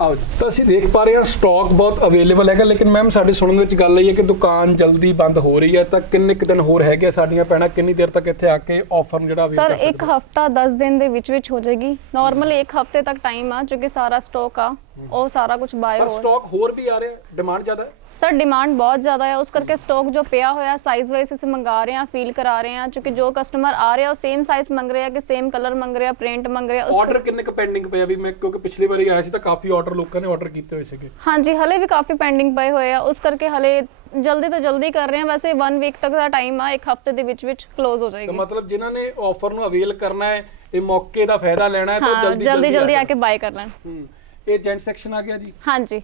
ਆਓ ਤਾਂ ਅਸੀਂ ਦੇਖ ਪਾ ਰਹੇ ਹਾਂ ਸਟਾਕ ਬਹੁਤ ਅਵੇਲੇਬਲ ਹੈਗਾ ਲੇਕਿਨ ਮੈਮ ਸਾਡੇ ਸੁਣਨ ਵਿੱਚ ਗੱਲ ਆਈ ਹੈ ਕਿ ਦੁਕਾਨ ਜਲਦੀ ਬੰਦ ਹੋ ਰਹੀ ਹੈ ਤਾਂ ਕਿੰਨੇ ਕੁ ਦਿਨ ਹੋਰ ਹੈਗੇ ਸਾਡੀਆਂ ਭੈਣਾਂ? ਕਿੰਨੀ ਦੇਰ ਤੱਕ ਇੱਥੇ ਆ ਕੇ ਆਫਰ ਨੂੰ ਜਿਹੜਾ ਅਵੇਲ ਸਰ ਕਰ ਇੱਕ ਸਕਦੇ ਹਫਤਾ 10 ਦਿਨ ਦੇ ਵਿੱਚ ਵਿੱਚ ਹੋ ਜਾਏਗੀ। ਨਾਰਮਲੀ ਇੱਕ ਹਫ਼ਤੇ ਤੱਕ ਟਾਈਮ ਆ ਕਿਉਂਕਿ ਸਾਰਾ ਸਟਾਕ ਆ ਉਹ ਸਾਰਾ ਕੁਝ ਬਾਏ ਪਰ ਹੋ ਸਟਾਕ ਹੋਰ ਵੀ ਆ ਰਿਹਾ ਡਿਮਾਂਡ ਜ਼ਿਆਦਾ ਹੈ? ਸਰ ਡਿਮਾਂਡ ਬਹੁਤ ਜ਼ਿਆਦਾ ਹੈ। ਉਸ ਕਰਕੇ ਸਟਾਕ ਜੋ ਪਿਆ ਹੋਇਆ ਸਾਈਜ਼ ਵਾਈਜ਼ ਅਸੀਂ ਮੰਗਾ ਰਹੇ ਹਾਂ ਫੀਲ ਕਰਾ ਰਹੇ ਹਾਂ ਕਿਉਂਕਿ ਜੋ ਕਸਟਮਰ ਆ ਰਿਹਾ ਉਹ ਸੇਮ ਸਾਈਜ਼ ਮੰਗ ਰਿਹਾ ਕਿ ਸੇਮ ਕਲਰ ਮੰਗ ਰਿਹਾ ਪ੍ਰਿੰਟ ਮੰਗ ਰਿਹਾ ਆਰਡਰ ਕਿੰਨੇ ਕੁ ਪੈਂਡਿੰਗ ਪਿਆ ਵੀ ਮੈਂ ਕਿਉਂਕਿ ਪਿਛਲੀ ਵਾਰੀ ਆਇਆ ਸੀ ਤਾਂ ਕਾਫੀ ਆਰਡਰ ਲੋਕਾਂ ਨੇ ਆਰਡਰ ਕੀਤੇ ਹੋਏ ਸੀਗੇ। ਹਾਂਜੀ ਹਲੇ ਵੀ ਕਾਫੀ ਪੈਂਡਿੰਗ ਪਏ ਹੋਏ ਆ। ਉਸ ਕਰਕੇ ਹਲੇ ਜਲਦੀ ਤੋਂ ਜਲਦੀ ਕਰ ਰਹੇ ਹਾਂ। ਵੈਸੇ 1 ਵੀਕ ਤੱਕ ਦਾ ਟਾਈਮ ਆ ਇੱਕ ਹਫ਼ਤੇ ਦੇ ਵਿੱਚ ਵਿੱਚ ਕਲੋਜ਼ ਹੋ ਤਾਂ ਜਾਏਗੀ। ਮਤਲਬ ਜਿਨ੍ਹਾਂ ਨੇ ਆਫਰ ਨੂੰ ਅਵੇਲ ਕਰਨਾ ਹੈ ਇਹ ਮੌਕੇ ਦਾ ਫਾਇਦਾ ਲੈਣਾ ਹੈ ਤਾਂ ਜਲਦੀ ਜਲਦੀ ਜਲਦੀ ਆ। ਕੇ ਬਾਏ ਕਰ ਲੈਣ। ਹੂੰ। ਇਹ ਜੈਂਟ ਸੈਕਸ਼ਨ ਆ ਗਿਆ ਜੀ? ਹਾਂਜੀ।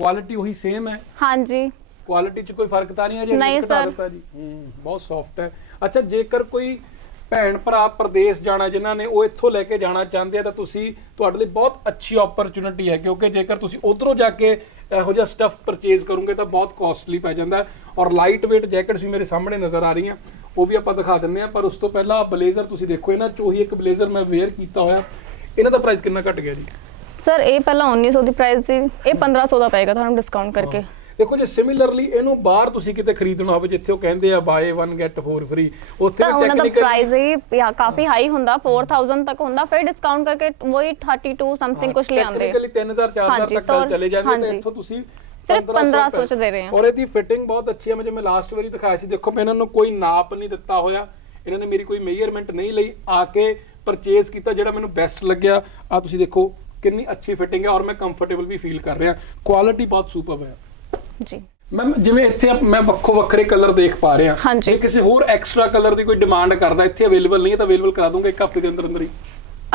ਕੁਆਲਿਟੀ ਉਹੀ ਸੇਮ ਹੈ। ਹਾਂਜੀ। ਕੁਆਲਿਟੀ 'ਚ ਕੋਈ ਫ਼ਰਕ ਤਾਂ ਨਹੀਂ ਆ ਜੀ ਨਹੀਂ ਸਰ ਬਹੁਤ ਸੌਫਟ ਹੈ। ਅੱਛਾ ਜੇਕਰ ਕੋਈ ਭੈਣ ਭਰਾ ਪ੍ਰਦੇਸ਼ ਜਾਣਾ ਜਿਨ੍ਹਾਂ ਨੇ ਉਹ ਇੱਥੋਂ ਲੈ ਕੇ ਜਾਣਾ ਚਾਹੁੰਦੇ ਆ ਤਾਂ ਤੁਸੀਂ ਤੁਹਾਡੇ ਲਈ ਬਹੁਤ ਅੱਛੀ ਓਪਰਚ्युनिटी ਹੈ ਕਿਉਂਕਿ ਜੇਕਰ ਤੁਸੀਂ ਉਧਰੋਂ ਜਾ ਕੇ ਇਹੋ ਜਿਹਾ ਸਟੱਫ ਪਰਚੇਸ ਕਰੋਗੇ ਤਾਂ ਬਹੁਤ ਕਾਸਟਲੀ ਪੈ ਜਾਂਦਾ ਔਰ ਲਾਈਟ weight ਜੈਕਟਸ ਵੀ ਮੇਰੇ ਸਾਹਮਣੇ ਨਜ਼ਰ ਆ ਰਹੀਆਂ। ਉਹ ਵੀ ਆਪਾਂ ਦਿਖਾ ਦਿੰਨੇ ਆ ਪਰ ਉਸ ਤੋਂ ਪਹਿਲਾਂ ਬਲੇਜ਼ਰ ਤੁਸੀਂ ਦੇਖੋ ਇਹਨਾਂ ਚੋਹੀ ਇੱਕ ਬਲੇਜ਼ਰ ਮੈਂ ਵੇਅਰ ਕੀਤਾ ਹੋਇਆ। ਇਹਨਾਂ ਦਾ ਪ੍ਰਾਈਸ ਕਿੰਨਾ ਘਟ ਗਿਆ ਜੀ? ਸਰ ਇਹ ਪਹਿਲਾਂ 1900 ਦੀ ਪ੍ਰਾਈਸ ਸੀ ਇਹ 1500 ਦਾ ਪਏਗਾ ਤੁਹਾਨੂੰ ਡਿਸਕਾਊਂਟ ਕਰਕੇ। ਦੇਖੋ ਜੇ ਸਿਮਿਲਰਲੀ ਇਹਨੂੰ ਬਾਹਰ ਤੁਸੀਂ ਕਿਤੇ ਖਰੀਦਣਾ ਹੋਵੇ ਜਿੱਥੇ ਉਹ ਕਹਿੰਦੇ ਆ ਬਾਏ 1 ਗੈਟ 4 ਫ੍ਰੀ ਉੱਥੇ ਸਰ ਉਹਨਾਂ ਦਾ ਪ੍ਰਾਈਸ ਹੀ ਯਾ ਕਾਫੀ ਹਾਈ ਹੁੰਦਾ 4000 ਤੱਕ ਹੁੰਦਾ ਫਿਰ ਡਿਸਕਾਊਂਟ ਕਰਕੇ ਵਹੀ 32 ਸਮਥਿੰਗ ਕੁਝ ਲਿਆਂਦੇ। ਟੈਕਨੀਕਲੀ 3000 4000 ਹਾਂਜੀ, ਤੱਕ ਤਾਂ- ਚਲੇ ਜਾਂਦੇ ਤੇ। ਇੱਥੋਂ ਤੁਸੀਂ ਸਿਰਫ 1500 ਚ ਦੇ ਰਹੇ ਹਾਂ। ਔਰ ਇਹਦੀ ਫਿਟਿੰਗ ਬਹੁਤ ਅੱਛੀ ਹੈ ਮੈਂ ਜਿਵੇਂ ਲਾਸਟ ਵਾਰੀ ਦਿਖਾਇਆ ਸੀ ਦੇਖੋ ਮੈਂ ਇਹਨਾਂ ਨੂੰ ਕੋਈ ਨਾਪ ਨਹੀਂ ਦਿੱਤਾ ਹੋਇਆ ਇਹਨਾਂ ਨੇ ਮੇਰੀ ਕੋਈ ਮੇਜਰਮੈਂਟ ਨਹੀਂ ਲਈ ਆ ਕੇ ਪਰਚੇਸ ਕੀਤਾ ਜਿਹੜਾ ਮੈਨੂੰ ਬੈਸਟ ਲੱਗਿਆ। ਆ ਤੁਸੀਂ ਦੇਖੋ ਕਿੰਨੀ ਅੱਛੀ ਫਿਟਿੰਗ ਹੈ ਔਰ ਮੈਂ ਕੰਫਰਟੇਬਲ ਵੀ ਫੀਲ ਕਰ ਰਿਹਾ। ਕੁਆਲਿਟੀ ਬਹੁਤ ਸੁਪਰਬ ਹੈ। ਜੀ। ਮੈਮ ਜਿਵੇਂ ਇੱਥੇ ਮੈਂ ਵੱਖੋ ਵੱਖਰੇ ਕਲਰ ਦੇਖ ਪਾ ਰਿਹਾ। ਜੇ ਕਿਸੇ ਹੋਰ ਐਕਸਟਰਾ ਕਲਰ ਦੀ ਕੋਈ ਡਿਮਾਂਡ ਕਰਦਾ ਇੱਥੇ ਅਵੇਲੇਬਲ ਨਹੀਂ ਹੈ ਤਾਂ ਅਵੇਲੇਬਲ ਕਰਾ ਦੂੰਗਾ ਇੱਕ ਹਫ਼ਤੇ ਦੇ ਅੰਦਰ ਅੰਦਰ ਹੀ।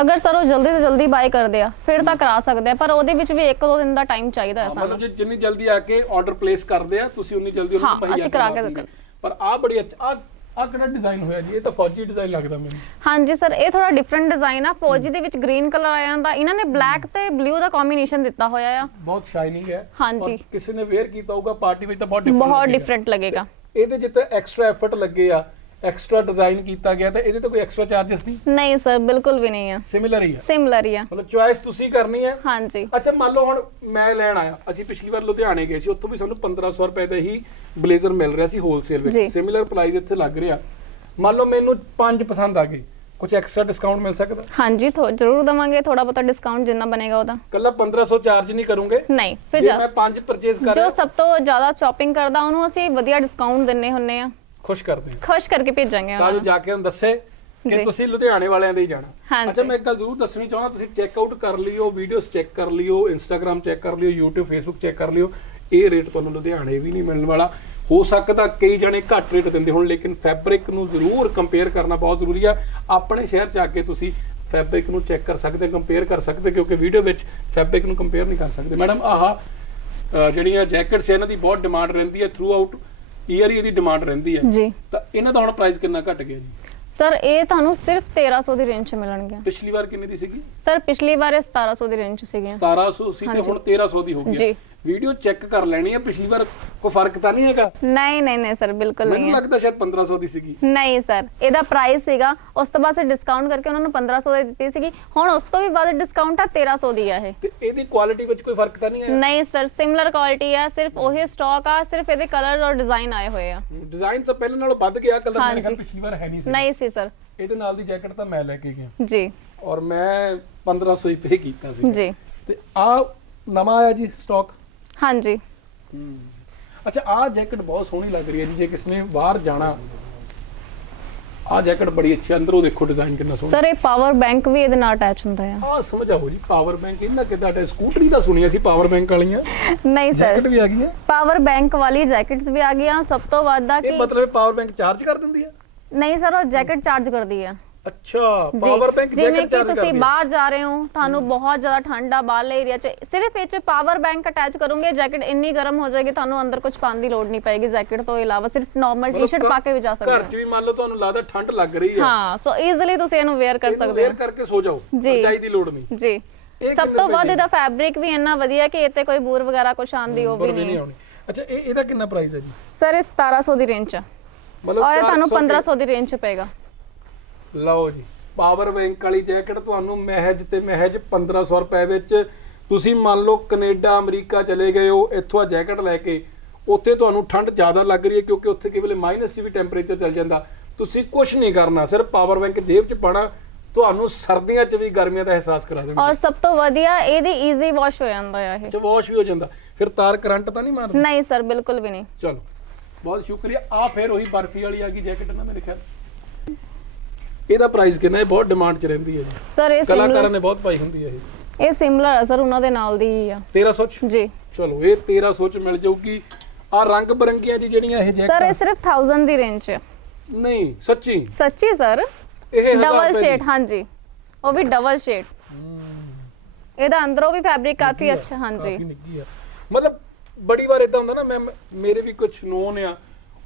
ਅਗਰ ਸਰ ਉਹ ਜਲਦੀ ਤੋਂ ਜਲਦੀ ਬਾਈ ਕਰਦੇ ਆ ਫਿਰ ਤਾਂ ਕਰਾ ਸਕਦੇ ਆ ਪਰ ਉਹਦੇ ਵਿੱਚ ਵੀ 1-2 ਦਿਨ ਦਾ ਟਾਈਮ ਚਾਹੀਦਾ ਹੈ ਹਾਂ, ਸਾਨੂੰ। ਮਤਲਬ ਜੇ ਜਿੰਨੀ ਜਲਦੀ ਆ ਕੇ ਆਰਡਰ ਪਲੇਸ ਕਰਦੇ ਆ ਤੁਸੀਂ ਉਨੀ ਜਲਦੀ ਉਹਨੂੰ ਹਾਂ, ਮੁਹੱਈਆ ਅਸੀਂ ਕਰਾ ਕੇ। ਪਰ ਆ ਬੜੀ ਅੱਛਾ ਆ ਆ ਕਿਹੜਾ ਡਿਜ਼ਾਈਨ ਹੋਇਆ ਜੀ? ਇਹ ਤਾਂ ਫੌਜੀ ਡਿਜ਼ਾਈਨ ਲੱਗਦਾ ਮੈਨੂੰ। ਹਾਂਜੀ ਸਰ ਇਹ ਥੋੜਾ ਡਿਫਰੈਂਟ ਡਿਜ਼ਾਈਨ ਆ। ਫੌਜੀ ਦੇ ਵਿੱਚ ਗ੍ਰੀਨ ਕਲਰ ਆ ਜਾਂਦਾ ਇਹਨਾਂ ਨੇ ਬਲੈਕ ਤੇ ਬਲੂ ਦਾ ਕੰਬੀਨੇਸ਼ਨ ਦਿੱਤਾ ਹੋਇਆ ਆ। ਬਹੁਤ ਸ਼ਾਈਨਿੰਗ ਹੈ। ਹਾਂਜੀ। ਔਰ ਕਿਸੇ ਨੇ ਵੇਅਰ ਕੀਤਾ ਹੋਊਗਾ ਪਾਰਟੀ ਵਿੱਚ ਤਾਂ ਬਹੁਤ ਡਿਫਰੈਂਟ ਬਹੁਤ ਡਿਫਰੈਂਟ ਲੱਗੇਗਾ। ਇਹਦੇ ਜਿੱਤੇ ਐਕਸਟਰਾ ਐਫਰਟ ਲੱਗੇ ਆ ਐਕਸਟਰਾ ਡਿਜ਼ਾਈਨ ਕੀਤਾ ਗਿਆ ਤਾਂ ਇਹਦੇ ਤੇ ਕੋਈ ਐਕਸਟਰਾ ਚਾਰजेस ਨਹੀਂ? ਨਹੀਂ ਸਰ ਬਿਲਕੁਲ ਵੀ ਨਹੀਂ ਆ। ਸਿਮਿਲਰ ਹੀ ਆ? ਸਿਮਲਰ ਹੀ ਆ। ਮਤਲਬ ਚੁਆਇਸ ਤੁਸੀਂ ਕਰਨੀ ਹੈ? ਹਾਂਜੀ। ਅੱਛਾ ਮੰਨ ਲਓ ਹੁਣ ਮੈਂ ਲੈਣ ਆਇਆ। ਅਸੀਂ ਪਿਛਲੀ ਵਾਰ ਲੁਧਿਆਣੇ ਗਏ ਸੀ ਉੱਥੋਂ ਵੀ ਸਾਨੂੰ 1500 ਰੁਪਏ ਦਾ ਹੀ ਬਲੇਜ਼ਰ ਮਿਲ ਰਿਹਾ ਸੀ ਹੋਲਸੇਲ ਵਿੱਚ। ਸਿਮਿਲਰ ਪ੍ਰਾਈਸ ਇੱਥੇ ਲੱਗ ਰਿਹਾ। ਮੰਨ ਲਓ ਮੈਨੂੰ ਪੰਜ ਪਸੰਦ ਆ ਗਏ। ਕੁਝ ਐਕਸਟਰਾ ਡਿਸਕਾਊਂਟ ਮਿਲ ਸਕਦਾ? ਹਾਂਜੀ ਜ਼ਰੂਰ ਦਵਾਂਗੇ। ਥੋੜਾ ਬਹੁਤਾ ਡਿਸਕਾਊਂਟ ਜਿੰਨਾ ਬਣੇਗਾ ਉਹਦਾ। ਕੱਲਾ 1500 ਚਾਰਜ ਨਹੀਂ ਕਰੂੰਗੇ? ਨਹੀਂ ਫਿਰ ਜੇ ਮੈਂ ਪੰਜ ਪਰਚੇਸ ਕਰ ਜੋ ਸਭ ਤੋਂ ਜ਼ਿਆਦਾ ਸ਼ਾਪਿੰਗ ਕਰਦਾ ਉਹਨੂੰ ਅਸੀਂ ਵਧੀਆ ਡਿਸਕਾਊਂਟ ਦਿੰਨੇ ਹੁੰਨੇ ਆ। ਖੁਸ਼ ਕਰਦੇ ਹਾਂ ਖੁਸ਼ ਕਰਕੇ ਭੇਜਾਂਗੇ ਤਾਂ ਜੋ ਉਹਨਾਂ ਨੂੰ ਜਾ ਕੇ ਉਹਨੂੰ ਦੱਸੇ ਕਿ ਜੀ। ਤੁਸੀਂ ਲੁਧਿਆਣੇ ਵਾਲਿਆਂ ਦੇ ਹੀ ਜਾਣਾ। ਹਾਂਜੀ। ਅੱਛਾ ਮੈਂ ਇੱਕ ਗੱਲ ਜ਼ਰੂਰ ਦੱਸਣੀ ਚਾਹੁੰਦਾ ਤੁਸੀਂ ਚੈੱਕ ਆਊਟ ਕਰ ਲਿਓ ਵੀਡੀਓਜ਼ ਚੈੱਕ ਕਰ ਲਿਓ ਇੰਸਟਾਗ੍ਰam ਚੈੱਕ ਕਰ ਲਿਓ YouTube Facebook ਚੈੱਕ ਕਰ ਲਿਓ। ਇਹ ਰੇਟ ਤੁਹਾਨੂੰ ਲੁਧਿਆਣੇ ਵੀ ਨਹੀਂ ਮਿਲਣ ਵਾਲਾ। ਹੋ ਸਕਦਾ ਕਈ ਜਣੇ ਘੱਟ ਰੇਟ ਦਿੰਦੇ ਹੁਣ ਲੇਕਿਨ ਫੈਬਰਿਕ ਨੂੰ ਜ਼ਰੂਰ ਕੰਪੇਅਰ ਕਰਨਾ ਬਹੁਤ ਜ਼ਰੂਰੀ ਆ। ਆਪਣੇ ਸ਼ਹਿਰ ਚ ਆ ਕੇ ਤੁਸੀਂ ਫੈਬਰਿਕ ਨੂੰ ਚੈੱਕ ਕਰ ਸਕਦੇ ਕੰਪੇਅਰ ਕਰ ਸਕਦੇ ਕਿਉਂਕਿ ਵੀਡੀਓ ਵਿੱਚ ਫੈਬਰਿਕ ਨੂੰ ਕੰਪੇਅਰ ਨਹੀਂ ਕਰ ਸਕਦੇ। ਮੈਡਮ ਆਹ ਅਹ ਜਿਹੜੀਆਂ ਜੈਕਟਸ ਇਹਨਾਂ ਦੀ ਬਹੁਤ ਡਿਮਾਂਡ ਰਹਿੰਦੀ ਹੈ ਥਰੂ ਆਊਟ ਈਅਰ ਹੀ ਇਹਦੀ ਡਿਮਾਂਡ ਰਹਿੰਦੀ ਹੈ ਜੀ। ਤਾਂ ਇਹਨਾਂ ਦਾ ਹੁਣ ਪ੍ਰਾਈਸ ਕਿੰਨਾ ਘਟ ਗਿਆ ਜੀ? ਸਰ ਇਹ ਤੁਹਾਨੂੰ ਸਿਰਫ 1300 ਦੀ ਰੇਂਜ 'ਚ ਮਿਲਣਗੇ ਪਿਛਲੀ ਵਾਰ ਕਿੰਨੀ ਦੀ ਸੀਗੀ? ਸਰ ਪਿਛਲੀ ਵਾਰ ਇਹ 1700 ਦੀ ਰੇਂਜ 'ਚ ਸੀਗੀਆਂ। 1700 ਸੀ ਤੇ ਹੁਣ 1300 ਦੀ ਹੋ ਗਈ ਹੈ ਜੀ। ਵੀਡੀਓ ਚੈੱਕ ਕਰ ਲੈਣੀ ਹੈ ਪਿਛਲੀ ਵਾਰ ਕੋਈ ਫ਼ਰਕ ਤਾਂ ਨਹੀਂ ਹੈਗਾ? ਨਹੀਂ ਨਹੀਂ ਨਹੀਂ ਸਰ ਬਿਲਕੁਲ ਮੈਨੂੰ ਨਹੀਂ ਹੈ। ਲੱਗਦਾ ਸ਼ਾਇਦ 1500 ਦੀ ਸੀਗੀ। ਨਹੀਂ ਸਰ ਇਹਦਾ ਪ੍ਰਾਈਸ ਸੀਗਾ ਉਸ ਤੋਂ ਬਾਅਦ ਡਿਸਕਾਊਂਟ ਕਰਕੇ ਉਹਨਾਂ ਨੂੰ 1500 ਦੀ ਦਿੱਤੀ ਸੀਗੀ ਹੁਣ ਉਸ ਤੋਂ ਵੀ ਵੱਧ ਡਿਸਕਾਊਂਟ ਆ 1300 ਦੀ ਆ ਇਹ। ਤੇ ਇਹਦੀ ਕੁਆਲਿਟੀ ਵਿੱਚ ਕੋਈ ਫ਼ਰਕ ਤਾਂ ਨਹੀਂ ਆਇਆ? ਨਹੀਂ ਸਰ ਸਿਮਿਲਰ ਕੁਆਲਿਟੀ ਆ ਸਿਰਫ ਉਹੀ ਸਟਾਕ ਆ ਸਿਰਫ ਇਹਦੇ ਕਲਰ ਔਰ ਡਿਜ਼ਾਈਨ ਆਏ ਹੋਏ ਆ। ਡਿਜ਼ਾਈਨ ਤਾਂ ਪਹਿਲਾਂ ਨਾਲੋਂ ਵੱਧ ਗਿਆ ਕਲਰ ਮੇਰੇ ਖਿਆਲ ਹਾਂਜੀ। ਪਿਛਲੀ ਵਾਰ ਹੈ ਨਹੀਂ ਸੀ। ਨਹੀਂ ਸੀ ਸਰ। ਇਹਦੇ ਨਾਲ ਦੀ ਜੈਕਟ ਤਾਂ ਮੈਂ ਲੈ ਕੇ ਗਿਆ। ਜੀ। ਔਰ ਮੈਂ 1500 ਹੀ ਪੇ ਕੀਤਾ ਸੀ ਜੀ। ਤੇ ਆ ਨਵਾਂ ਆਇਆ ਜੀ ਸਟਾਕ ਹਾਂਜੀ। ਅੱਛਾ ਆ ਜੈਕਟ ਬਹੁਤ ਸੋਹਣੀ ਲੱਗ ਰਹੀ ਹੈ ਜੀ ਜੇ ਕਿਸ ਨੇ ਬਾਹਰ ਜਾਣਾ। ਆ ਜੈਕਟ ਬੜੀ ਅੱਛੀ ਹੈ, ਅੰਦਰੋਂ ਦੇਖੋ ਡਿਜ਼ਾਈਨ ਕਿੰਨਾ ਸੋਹਣਾ। ਸਰ ਇਹ ਪਾਵਰ ਬੈਂਕ ਵੀ ਇਹਦੇ ਨਾਲ ਅਟੈਚ ਹੁੰਦਾ ਆ। ਆ ਸਮਝ ਆਓ ਜੀ ਪਾਵਰ ਬੈਂਕ ਇਹਨਾਂ ਕਿਦਾਂ ਟੈ ਸਕੂਟਰੀ ਦਾ ਸੁਣੀਆਂ ਸੀ ਪਾਵਰ ਬੈਂਕ ਵਾਲੀਆਂ। ਨਹੀਂ ਜੈਕਟ ਸਰ ਵੀ ਆ ਗਈ ਹੈ ਪਾਵਰ ਬੈਂਕ ਵਾਲੀ ਜੈਕਟਸ ਵੀ ਆ ਗਈਆਂ ਸਭ ਤੋਂ ਵੱਧ ਆ ਇਹ ਕਿ ਮਤਲਬ ਪਾਵਰ ਬੈਂਕ ਚਾਰਜ ਕਰ ਦਿੰਦੀ ਹੈ? ਨਹੀਂ ਸਰ ਉਹ ਜੈਕਟ ਚਾਰਜ ਕਰਦੀ ਆ। ਅੱਛਾ ਪਾਵਰ ਬੈਂਕ ਜੈਕਟ ਚਾਰਜ ਤੁਸੀਂ ਬਾਹਰ ਜਾ ਰਹੇ ਹੋ ਤੁਹਾਨੂੰ ਬਹੁਤ ਜ਼ਿਆਦਾ ਠੰਡ ਆ ਬਾਹਰਲੇ ਏਰੀਆ 'ਚ ਸਿਰਫ ਇਹ 'ਚ ਪਾਵਰ ਬੈਂਕ ਅਟੈਚ ਕਰੋਗੇ ਜੈਕਟ ਇੰਨੀ ਗਰਮ ਹੋ ਜਾਏਗੀ ਤੁਹਾਨੂੰ ਅੰਦਰ ਕੁਝ ਪਾਉਣ ਦੀ ਲੋੜ ਨਹੀਂ ਪਏਗੀ ਜੈਕਟ ਤੋਂ ਇਲਾਵਾ ਸਿਰਫ ਨਾਰਮਲ ਟੀ-ਸ਼ਰਟ ਘਰ- ਪਾ ਕੇ ਵੀ ਜਾ ਸਕਦੇ ਘਰ ਹੋ। 'ਚ ਵੀ ਮੰਨ ਲਓ ਤੁਹਾਨੂੰ ਲੱਗਦਾ ਠੰਡ ਲੱਗ ਰਹੀ ਹੈ। ਹਾਂ ਸੋ ਈਜ਼ੀਲੀ ਤੁਸੀਂ ਇਹਨੂੰ ਵੇਅਰ ਕਰ ਸਕਦੇ ਹੋ। ਕਰਕੇ ਸੋ ਜਾਓ ਜੀ। ਰਜਾਈ ਦੀ ਲੋੜ ਨਹੀਂ। ਜੀ। ਸਭ ਤੋਂ ਵੱਧ ਇਹਦਾ ਫੈਬਰਿਕ ਵੀ ਇੰਨਾ ਵਧੀਆ ਕਿ ਇੱਥੇ ਕੋਈ ਬੂਰ ਵਗੈਰਾ ਕੁਛ ਆਂਦੀ ਉਹ ਵੀ ਨਹੀਂ ਅੱਛਾ ਇਹ ਇਹਦਾ ਕਿੰਨਾ ਪ੍ਰਾਈਸ ਹੈ ਜੀ? ਸਰ ਇਹ 1700 ਦੀ ਰੇਂਜ 'ਚ। ਮਤਲਬ ਔਰ ਤੁਹਾਨੂੰ 400 1500 ਦੀ ਰੇਂਜ 'ਚ ਪਏਗਾ। ਲਓ ਜੀ। ਪਾਵਰ ਬੈਂਕ ਵਾਲੀ ਜੈਕਟ ਤੁਹਾਨੂੰ ਮਹਿਜ ਤੇ ਮਹਿਜ 1500 ਰੁਪਏ ਵਿੱਚ ਤੁਸੀਂ ਮੰਨ ਲਓ ਕੈਨੇਡਾ ਅਮਰੀਕਾ ਚਲੇ ਗਏ ਹੋ ਇੱਥੋਂ ਆ ਜੈਕਟ ਲੈ ਕੇ ਉੱਥੇ ਤੁਹਾਨੂੰ ਠੰਡ ਜ਼ਿਆਦਾ ਲੱਗ ਰਹੀ ਹੈ ਕਿਉਂਕਿ ਉੱਥੇ ਕੇਵਲ ਮਾਈਨਸ 'ਚ ਵੀ ਟੈਂਪਰੇਚਰ ਚੱਲ ਜਾਂਦਾ। ਤੁਸੀਂ ਕੁਝ ਨਹੀਂ ਕਰਨਾ ਸਿਰਫ ਪਾਵਰ ਬੈਂਕ ਜੇਬ 'ਚ ਪਾਣਾ ਤੁਹਾਨੂੰ ਸਰਦੀਆਂ 'ਚ ਵੀ ਗਰਮੀਆਂ ਦਾ ਅਹਿਸਾਸ ਕਰਾ ਦੇਣਗੇ। ਔਰ ਸਭ ਤੋਂ ਵਧੀਆ ਇਹਦੀ ਈਜ਼ੀ ਵਾਸ਼ ਹੋ ਜਾਂਦਾ ਆ ਇਹ। ਚ ਵਾਸ਼ ਵੀ ਹੋ ਜਾਂਦਾ। ਫਿਰ ਤਾਰ ਕਰੰਟ ਤਾਂ ਨਹੀਂ ਮਾਰਦਾ? ਨਹੀਂ ਸਰ ਬਿਲਕੁਲ ਵੀ ਨਹੀਂ। ਚਲੋ ਬਹੁਤ ਸ਼ੁਕਰੀਆ। ਆ ਫਿਰ ਉਹੀ ਬਰਫੀ ਵਾਲੀ ਆ ਗਈ ਜੈਕਟ ਨਾ ਮੇਰੇ ਖਿਆਲ। ਇਹਦਾ ਪ੍ਰਾਈਸ ਕਿੰਨਾ ਹੈ? ਬਹੁਤ ਡਿਮਾਂਡ 'ਚ ਰਹਿੰਦੀ ਹੈ ਜੀ। ਸਰ ਇਹ ਕਲਾਕਾਰਾਂ ਨੇ ਬਹੁਤ ਪਾਈ ਹੁੰਦੀ ਹੈ ਇਹ। ਇਹ ਸਿਮਲਰ ਹੈ ਸਰ ਉਹਨਾਂ ਦੇ ਨਾਲ ਦੀ ਆ। 1300 ਚ? ਜੀ। ਚਲੋ ਇਹ 1300 ਚ ਮਿਲ ਜਾਊਗੀ। ਆ ਰੰਗ ਬਰੰਗੀਆਂ ਜੀ ਜਿਹੜੀਆਂ ਇਹ ਸਰ ਇਹ ਜੈਕਟਾਂ ਸਿਰਫ 1000 ਦੀ ਰੇਂਜ 'ਚ। ਨਹੀਂ ਸੱਚੀ? ਸੱਚੀ ਸਰ ਇਹ ਡਬਲ ਸ਼ੇਡ। ਹਾਂਜੀ। ਉਹ ਵੀ ਡਬਲ ਸ਼ੇਡ ਇਹਦਾ ਅੰਦਰੋਂ ਵੀ ਫੈਬਰਿਕ ਕਾਫੀ ਅੱਛਾ ਹਾਂਜੀ। ਆ। ਮਤਲਬ ਬੜੀ ਵਾਰ ਇਦਾਂ ਹੁੰਦਾ ਨਾ ਮੈਂ ਮੇਰੇ ਵੀ ਕੁਝ ਨੋਨ ਆ।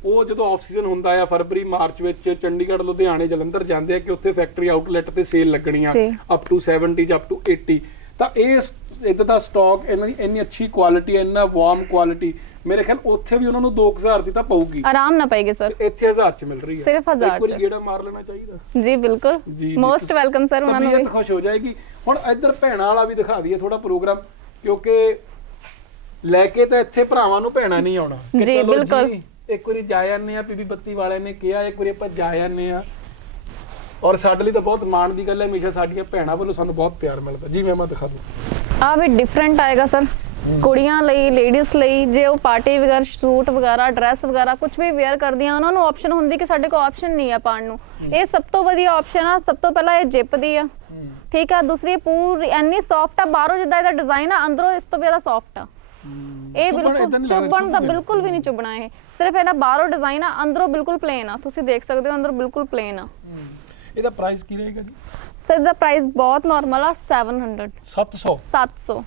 ਉਹ ਜਦੋਂ ਆਫ ਸੀਜ਼ਨ ਹੁੰਦਾ ਆ ਫਰਵਰੀ ਮਾਰਚ ਵਿੱਚ ਚੰਡੀਗੜ੍ਹ ਲੁਧਿਆਣੇ ਜਲੰਧਰ ਜਾਂਦੇ ਆ ਕਿ ਉੱਥੇ ਫੈਕਟਰੀ ਆਊਟਲੈਟ ਤੇ ਸੇਲ ਲੱਗਣੀਆਂ ਜੀ। ਅਪ ਟੂ 70 ਜਾਂ ਅਪ ਟੂ 80 ਤਾਂ ਇਹ ਇਦਾਂ ਦਾ ਸਟਾਕ ਇਹਨਾਂ ਦੀ ਇੰਨੀ ਅੱਛੀ ਕੁਆਲਿਟੀ ਇੰਨਾ ਵਾਰਮ ਕੁਆਲਿਟੀ ਮੇਰੇ ਖਿਆਲ ਉੱਥੇ ਵੀ ਉਹਨਾਂ ਨੂੰ 2000 ਦੀ ਤਾਂ ਪਊਗੀ। ਆਰਾਮ ਨਾ ਪਏਗੀ ਸਰ ਇੱਥੇ 1000 ਚ ਮਿਲ ਰਹੀ ਹੈ ਸਿਰਫ 1000 ਇੱਕ ਵਾਰੀ। ਗੇੜਾ ਮਾਰ ਲੈਣਾ ਚਾਹੀਦਾ। ਜੀ ਬਿਲਕੁਲ। ਮੋਸਟ। ਵੈਲਕਮ ਸਰ ਉਹਨਾਂ ਨੂੰ ਵੀ। ਖੁਸ਼ ਹੋ ਜਾਏਗੀ। ਹੁਣ ਇੱਧਰ ਭੈਣਾਂ ਵਾਲਾ ਵੀ ਦਿਖਾ ਦਈਏ ਥੋੜਾ ਪ੍ਰੋਗਰਾਮ ਕਿਉਂਕਿ ਲੈ ਕੇ ਤਾਂ ਇੱਥੇ ਭਰਾਵਾਂ ਨੂੰ ਭੈਣਾਂ ਨਹੀਂ ਆਉਣਾ। ਜੀ, ਬਿਲਕੁਲ। ਇੱਕ ਵਾਰੀ ਜਾ ਜਾਂਦੇ ਆ ਪੀਪੀ ਬੱਤੀ ਵਾਲਿਆਂ ਨੇ ਕਿਹਾ ਇੱਕ ਵਾਰੀ ਆਪਾਂ ਜਾ ਜਾਂਦੇ ਆ ਔਰ ਸਾਡੇ ਲਈ ਤਾਂ ਬਹੁਤ ਮਾਣ ਦੀ ਗੱਲ ਹੈ ਹਮੇਸ਼ਾ ਸਾਡੀਆਂ ਭੈਣਾਂ ਵੱਲੋਂ ਸਾਨੂੰ ਬਹੁਤ ਪਿਆਰ ਮਿਲਦਾ। ਜੀ ਮੈਂ ਮੈਂ ਦਿਖਾ ਦੂੰ ਆ ਵੀ ਡਿਫਰੈਂਟ ਆਏਗਾ ਸਰ ਕੁੜੀਆਂ ਲਈ ਲੇਡੀਜ਼ ਲਈ ਜੇ ਉਹ ਪਾਰਟੀ ਵਗੈਰਾ ਸੂਟ ਵਗੈਰਾ ਡਰੈਸ ਵਗੈਰਾ ਕੁਝ ਵੀ ਵੇਅਰ ਕਰਦੀਆਂ ਉਹਨਾਂ ਨੂੰ ਆਪਸ਼ਨ ਹੁੰਦੀ ਕਿ ਸਾਡੇ ਕੋਲ ਆਪਸ਼ਨ ਨਹੀਂ ਆ ਪਾਉਣ ਨੂੰ। ਇਹ ਸਭ ਤੋਂ ਵਧੀਆ ਆਪਸ਼ਨ ਆ ਸਭ ਤੋਂ ਪਹਿਲਾਂ ਇਹ ਜਿਪ ਦੀ ਆ ਠੀਕ ਆ ਦੂਸਰੀ ਪੂਰੀ ਇੰਨੀ ਸੌਫਟ ਆ ਬਾਹਰੋਂ ਜਿੱਦਾਂ ਇਹਦਾ ਡਿਜ਼ਾਈਨ ਆ ਅੰਦਰੋਂ ਇਸ ਤੋਂ ਵੀ ਜ਼ਿਆਦਾ ਸੌਫਟ ਆ। ਇਹ ਬਿਲਕੁਲ ਚੁੱਭਣ ਦਾ ਬਿਲਕੁਲ ਵੀ ਨਹੀਂ ਚੁੱਭਣਾ ਇਹ। ਸਿਰਫ ਇਹਦਾ ਬਾਹਰੋਂ ਡਿਜ਼ਾਈਨ ਆ ਅੰਦਰੋਂ ਬਿਲਕੁਲ ਪਲੇਨ ਆ। ਤੁਸੀਂ ਦੇਖ ਸਕਦੇ ਹੋ ਅੰਦਰ ਬਿਲਕੁਲ ਪਲੇਨ ਆ। ਇਹਦਾ ਪ੍ਰਾਈਸ ਕੀ ਰਹੇਗਾ ਜੀ? ਸਰ ਦਾ ਪ੍ਰਾਈਸ ਬਹੁਤ ਨਾਰਮਲ ਆ 700 700 700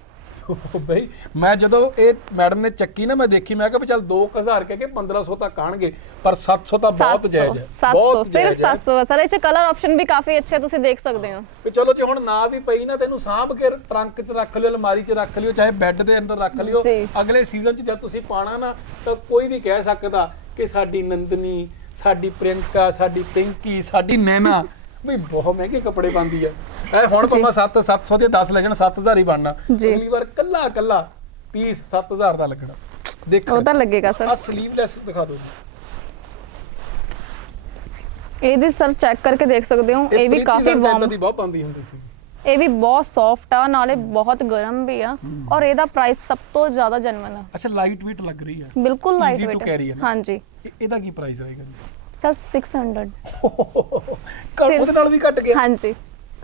ਬਈ ਮੈਂ ਜਦੋਂ ਇਹ ਮੈਡਮ ਨੇ ਚੱਕੀ ਨਾ ਮੈਂ ਦੇਖੀ ਮੈਂ ਕਿਹਾ ਵੀ ਚੱਲ 2000 ਕਹਿ ਕੇ 1500 ਤੱਕ ਆਣਗੇ ਪਰ 700 ਤਾਂ ਬਹੁਤ 700 ਜਾਇਜ਼ ਹੈ 700 ਸਿਰਫ ਜਾਇਜ਼ ਹੈ। 700 ਸਰ ਇਹ ਚ ਕਲਰ ਆਪਸ਼ਨ ਵੀ ਕਾਫੀ ਅੱਛੇ ਤੁਸੀਂ ਦੇਖ ਸਕਦੇ ਹੋ ਵੀ ਚਲੋ ਜੇ ਹੁਣ ਨਾ ਵੀ ਪਈ ਨਾ ਤੈਨੂੰ ਸਾਂਭ ਕੇ ਟਰੰਕ 'ਚ ਰੱਖ ਲਿਓ ਅਲਮਾਰੀ 'ਚ ਰੱਖ ਲਿਓ ਚਾਹੇ ਬੈੱਡ ਦੇ ਅੰਦਰ ਰੱਖ ਲਿਓ। ਅਗਲੇ ਸੀਜ਼ਨ 'ਚ ਜਦ ਤੁਸੀਂ ਪਾਣਾ ਨਾ ਤਾਂ ਕੋਈ ਵੀ ਕਹਿ ਸਕਦਾ ਕਿ ਸਾਡੀ ਨੰਦਨੀ ਸਾਡੀ ਪ੍ਰਿਯੰਕਾ ਸਾਡੀ ਪਿੰਕੀ ਸਾਡੀ ਨੈਨਾ ਵੀ ਬਹੁਤ ਮਹਿੰਗੇ ਕੱਪੜੇ ਪਾਉਂਦੀ ਆ ਐ ਹੁਣ ਭਾਵੇਂ 7 700 ਦੇ 10 ਲੈ ਜਾਣ 7000 ਹੀ ਬਣਨਾ। ਜੀ। ਅਗਲੀ ਵਾਰ ਕੱਲਾ ਕੱਲਾ ਪੀਸ 7000 ਦਾ ਲੱਗਣਾ। ਦੇਖੋ। ਉਹ ਤਾਂ ਲੱਗੇਗਾ ਸਰ। ਆ ਸਲੀਵਲੈਸ ਦਿਖਾ ਦਿਓ ਜੀ। ਇਹਦੀ ਸਰ ਚੈੱਕ ਕਰਕੇ ਦੇਖ ਸਕਦੇ ਹੋ ਇਹ ਵੀ ਕਾਫੀ ਵਾਰਮ ਦੀ ਬਹੁਤ ਪਾਉਂਦੀ ਹੁੰਦੀ ਸੀ। ਇਹ ਵੀ ਬਹੁਤ ਸੌਫਟ ਆ ਨਾਲੇ ਬਹੁਤ ਗਰਮ ਵੀ ਆ। ਔਰ ਇਹਦਾ ਪ੍ਰਾਈਸ ਸਭ ਤੋਂ ਜ਼ਿਆਦਾ ਜੈਨੂਇਨ ਆ। ਅੱਛਾ ਲਾਈਟ weight ਲੱਗ ਰਹੀ ਆ। ਬਿਲਕੁਲ light Easy to weight carry ਹੈ ਨਾ? ਹਾਂਜੀ। ਇਹ- ਇਹਦਾ ਕੀ ਪ੍ਰਾਈਸ ਰਹੇਗਾ ਜੀ? ਸਰ 600 *laughs* ਘੱਟ- ਉਹਦੇ ਨਾਲ ਵੀ ਘਟ ਗਿਆ। ਹਾਂਜੀ।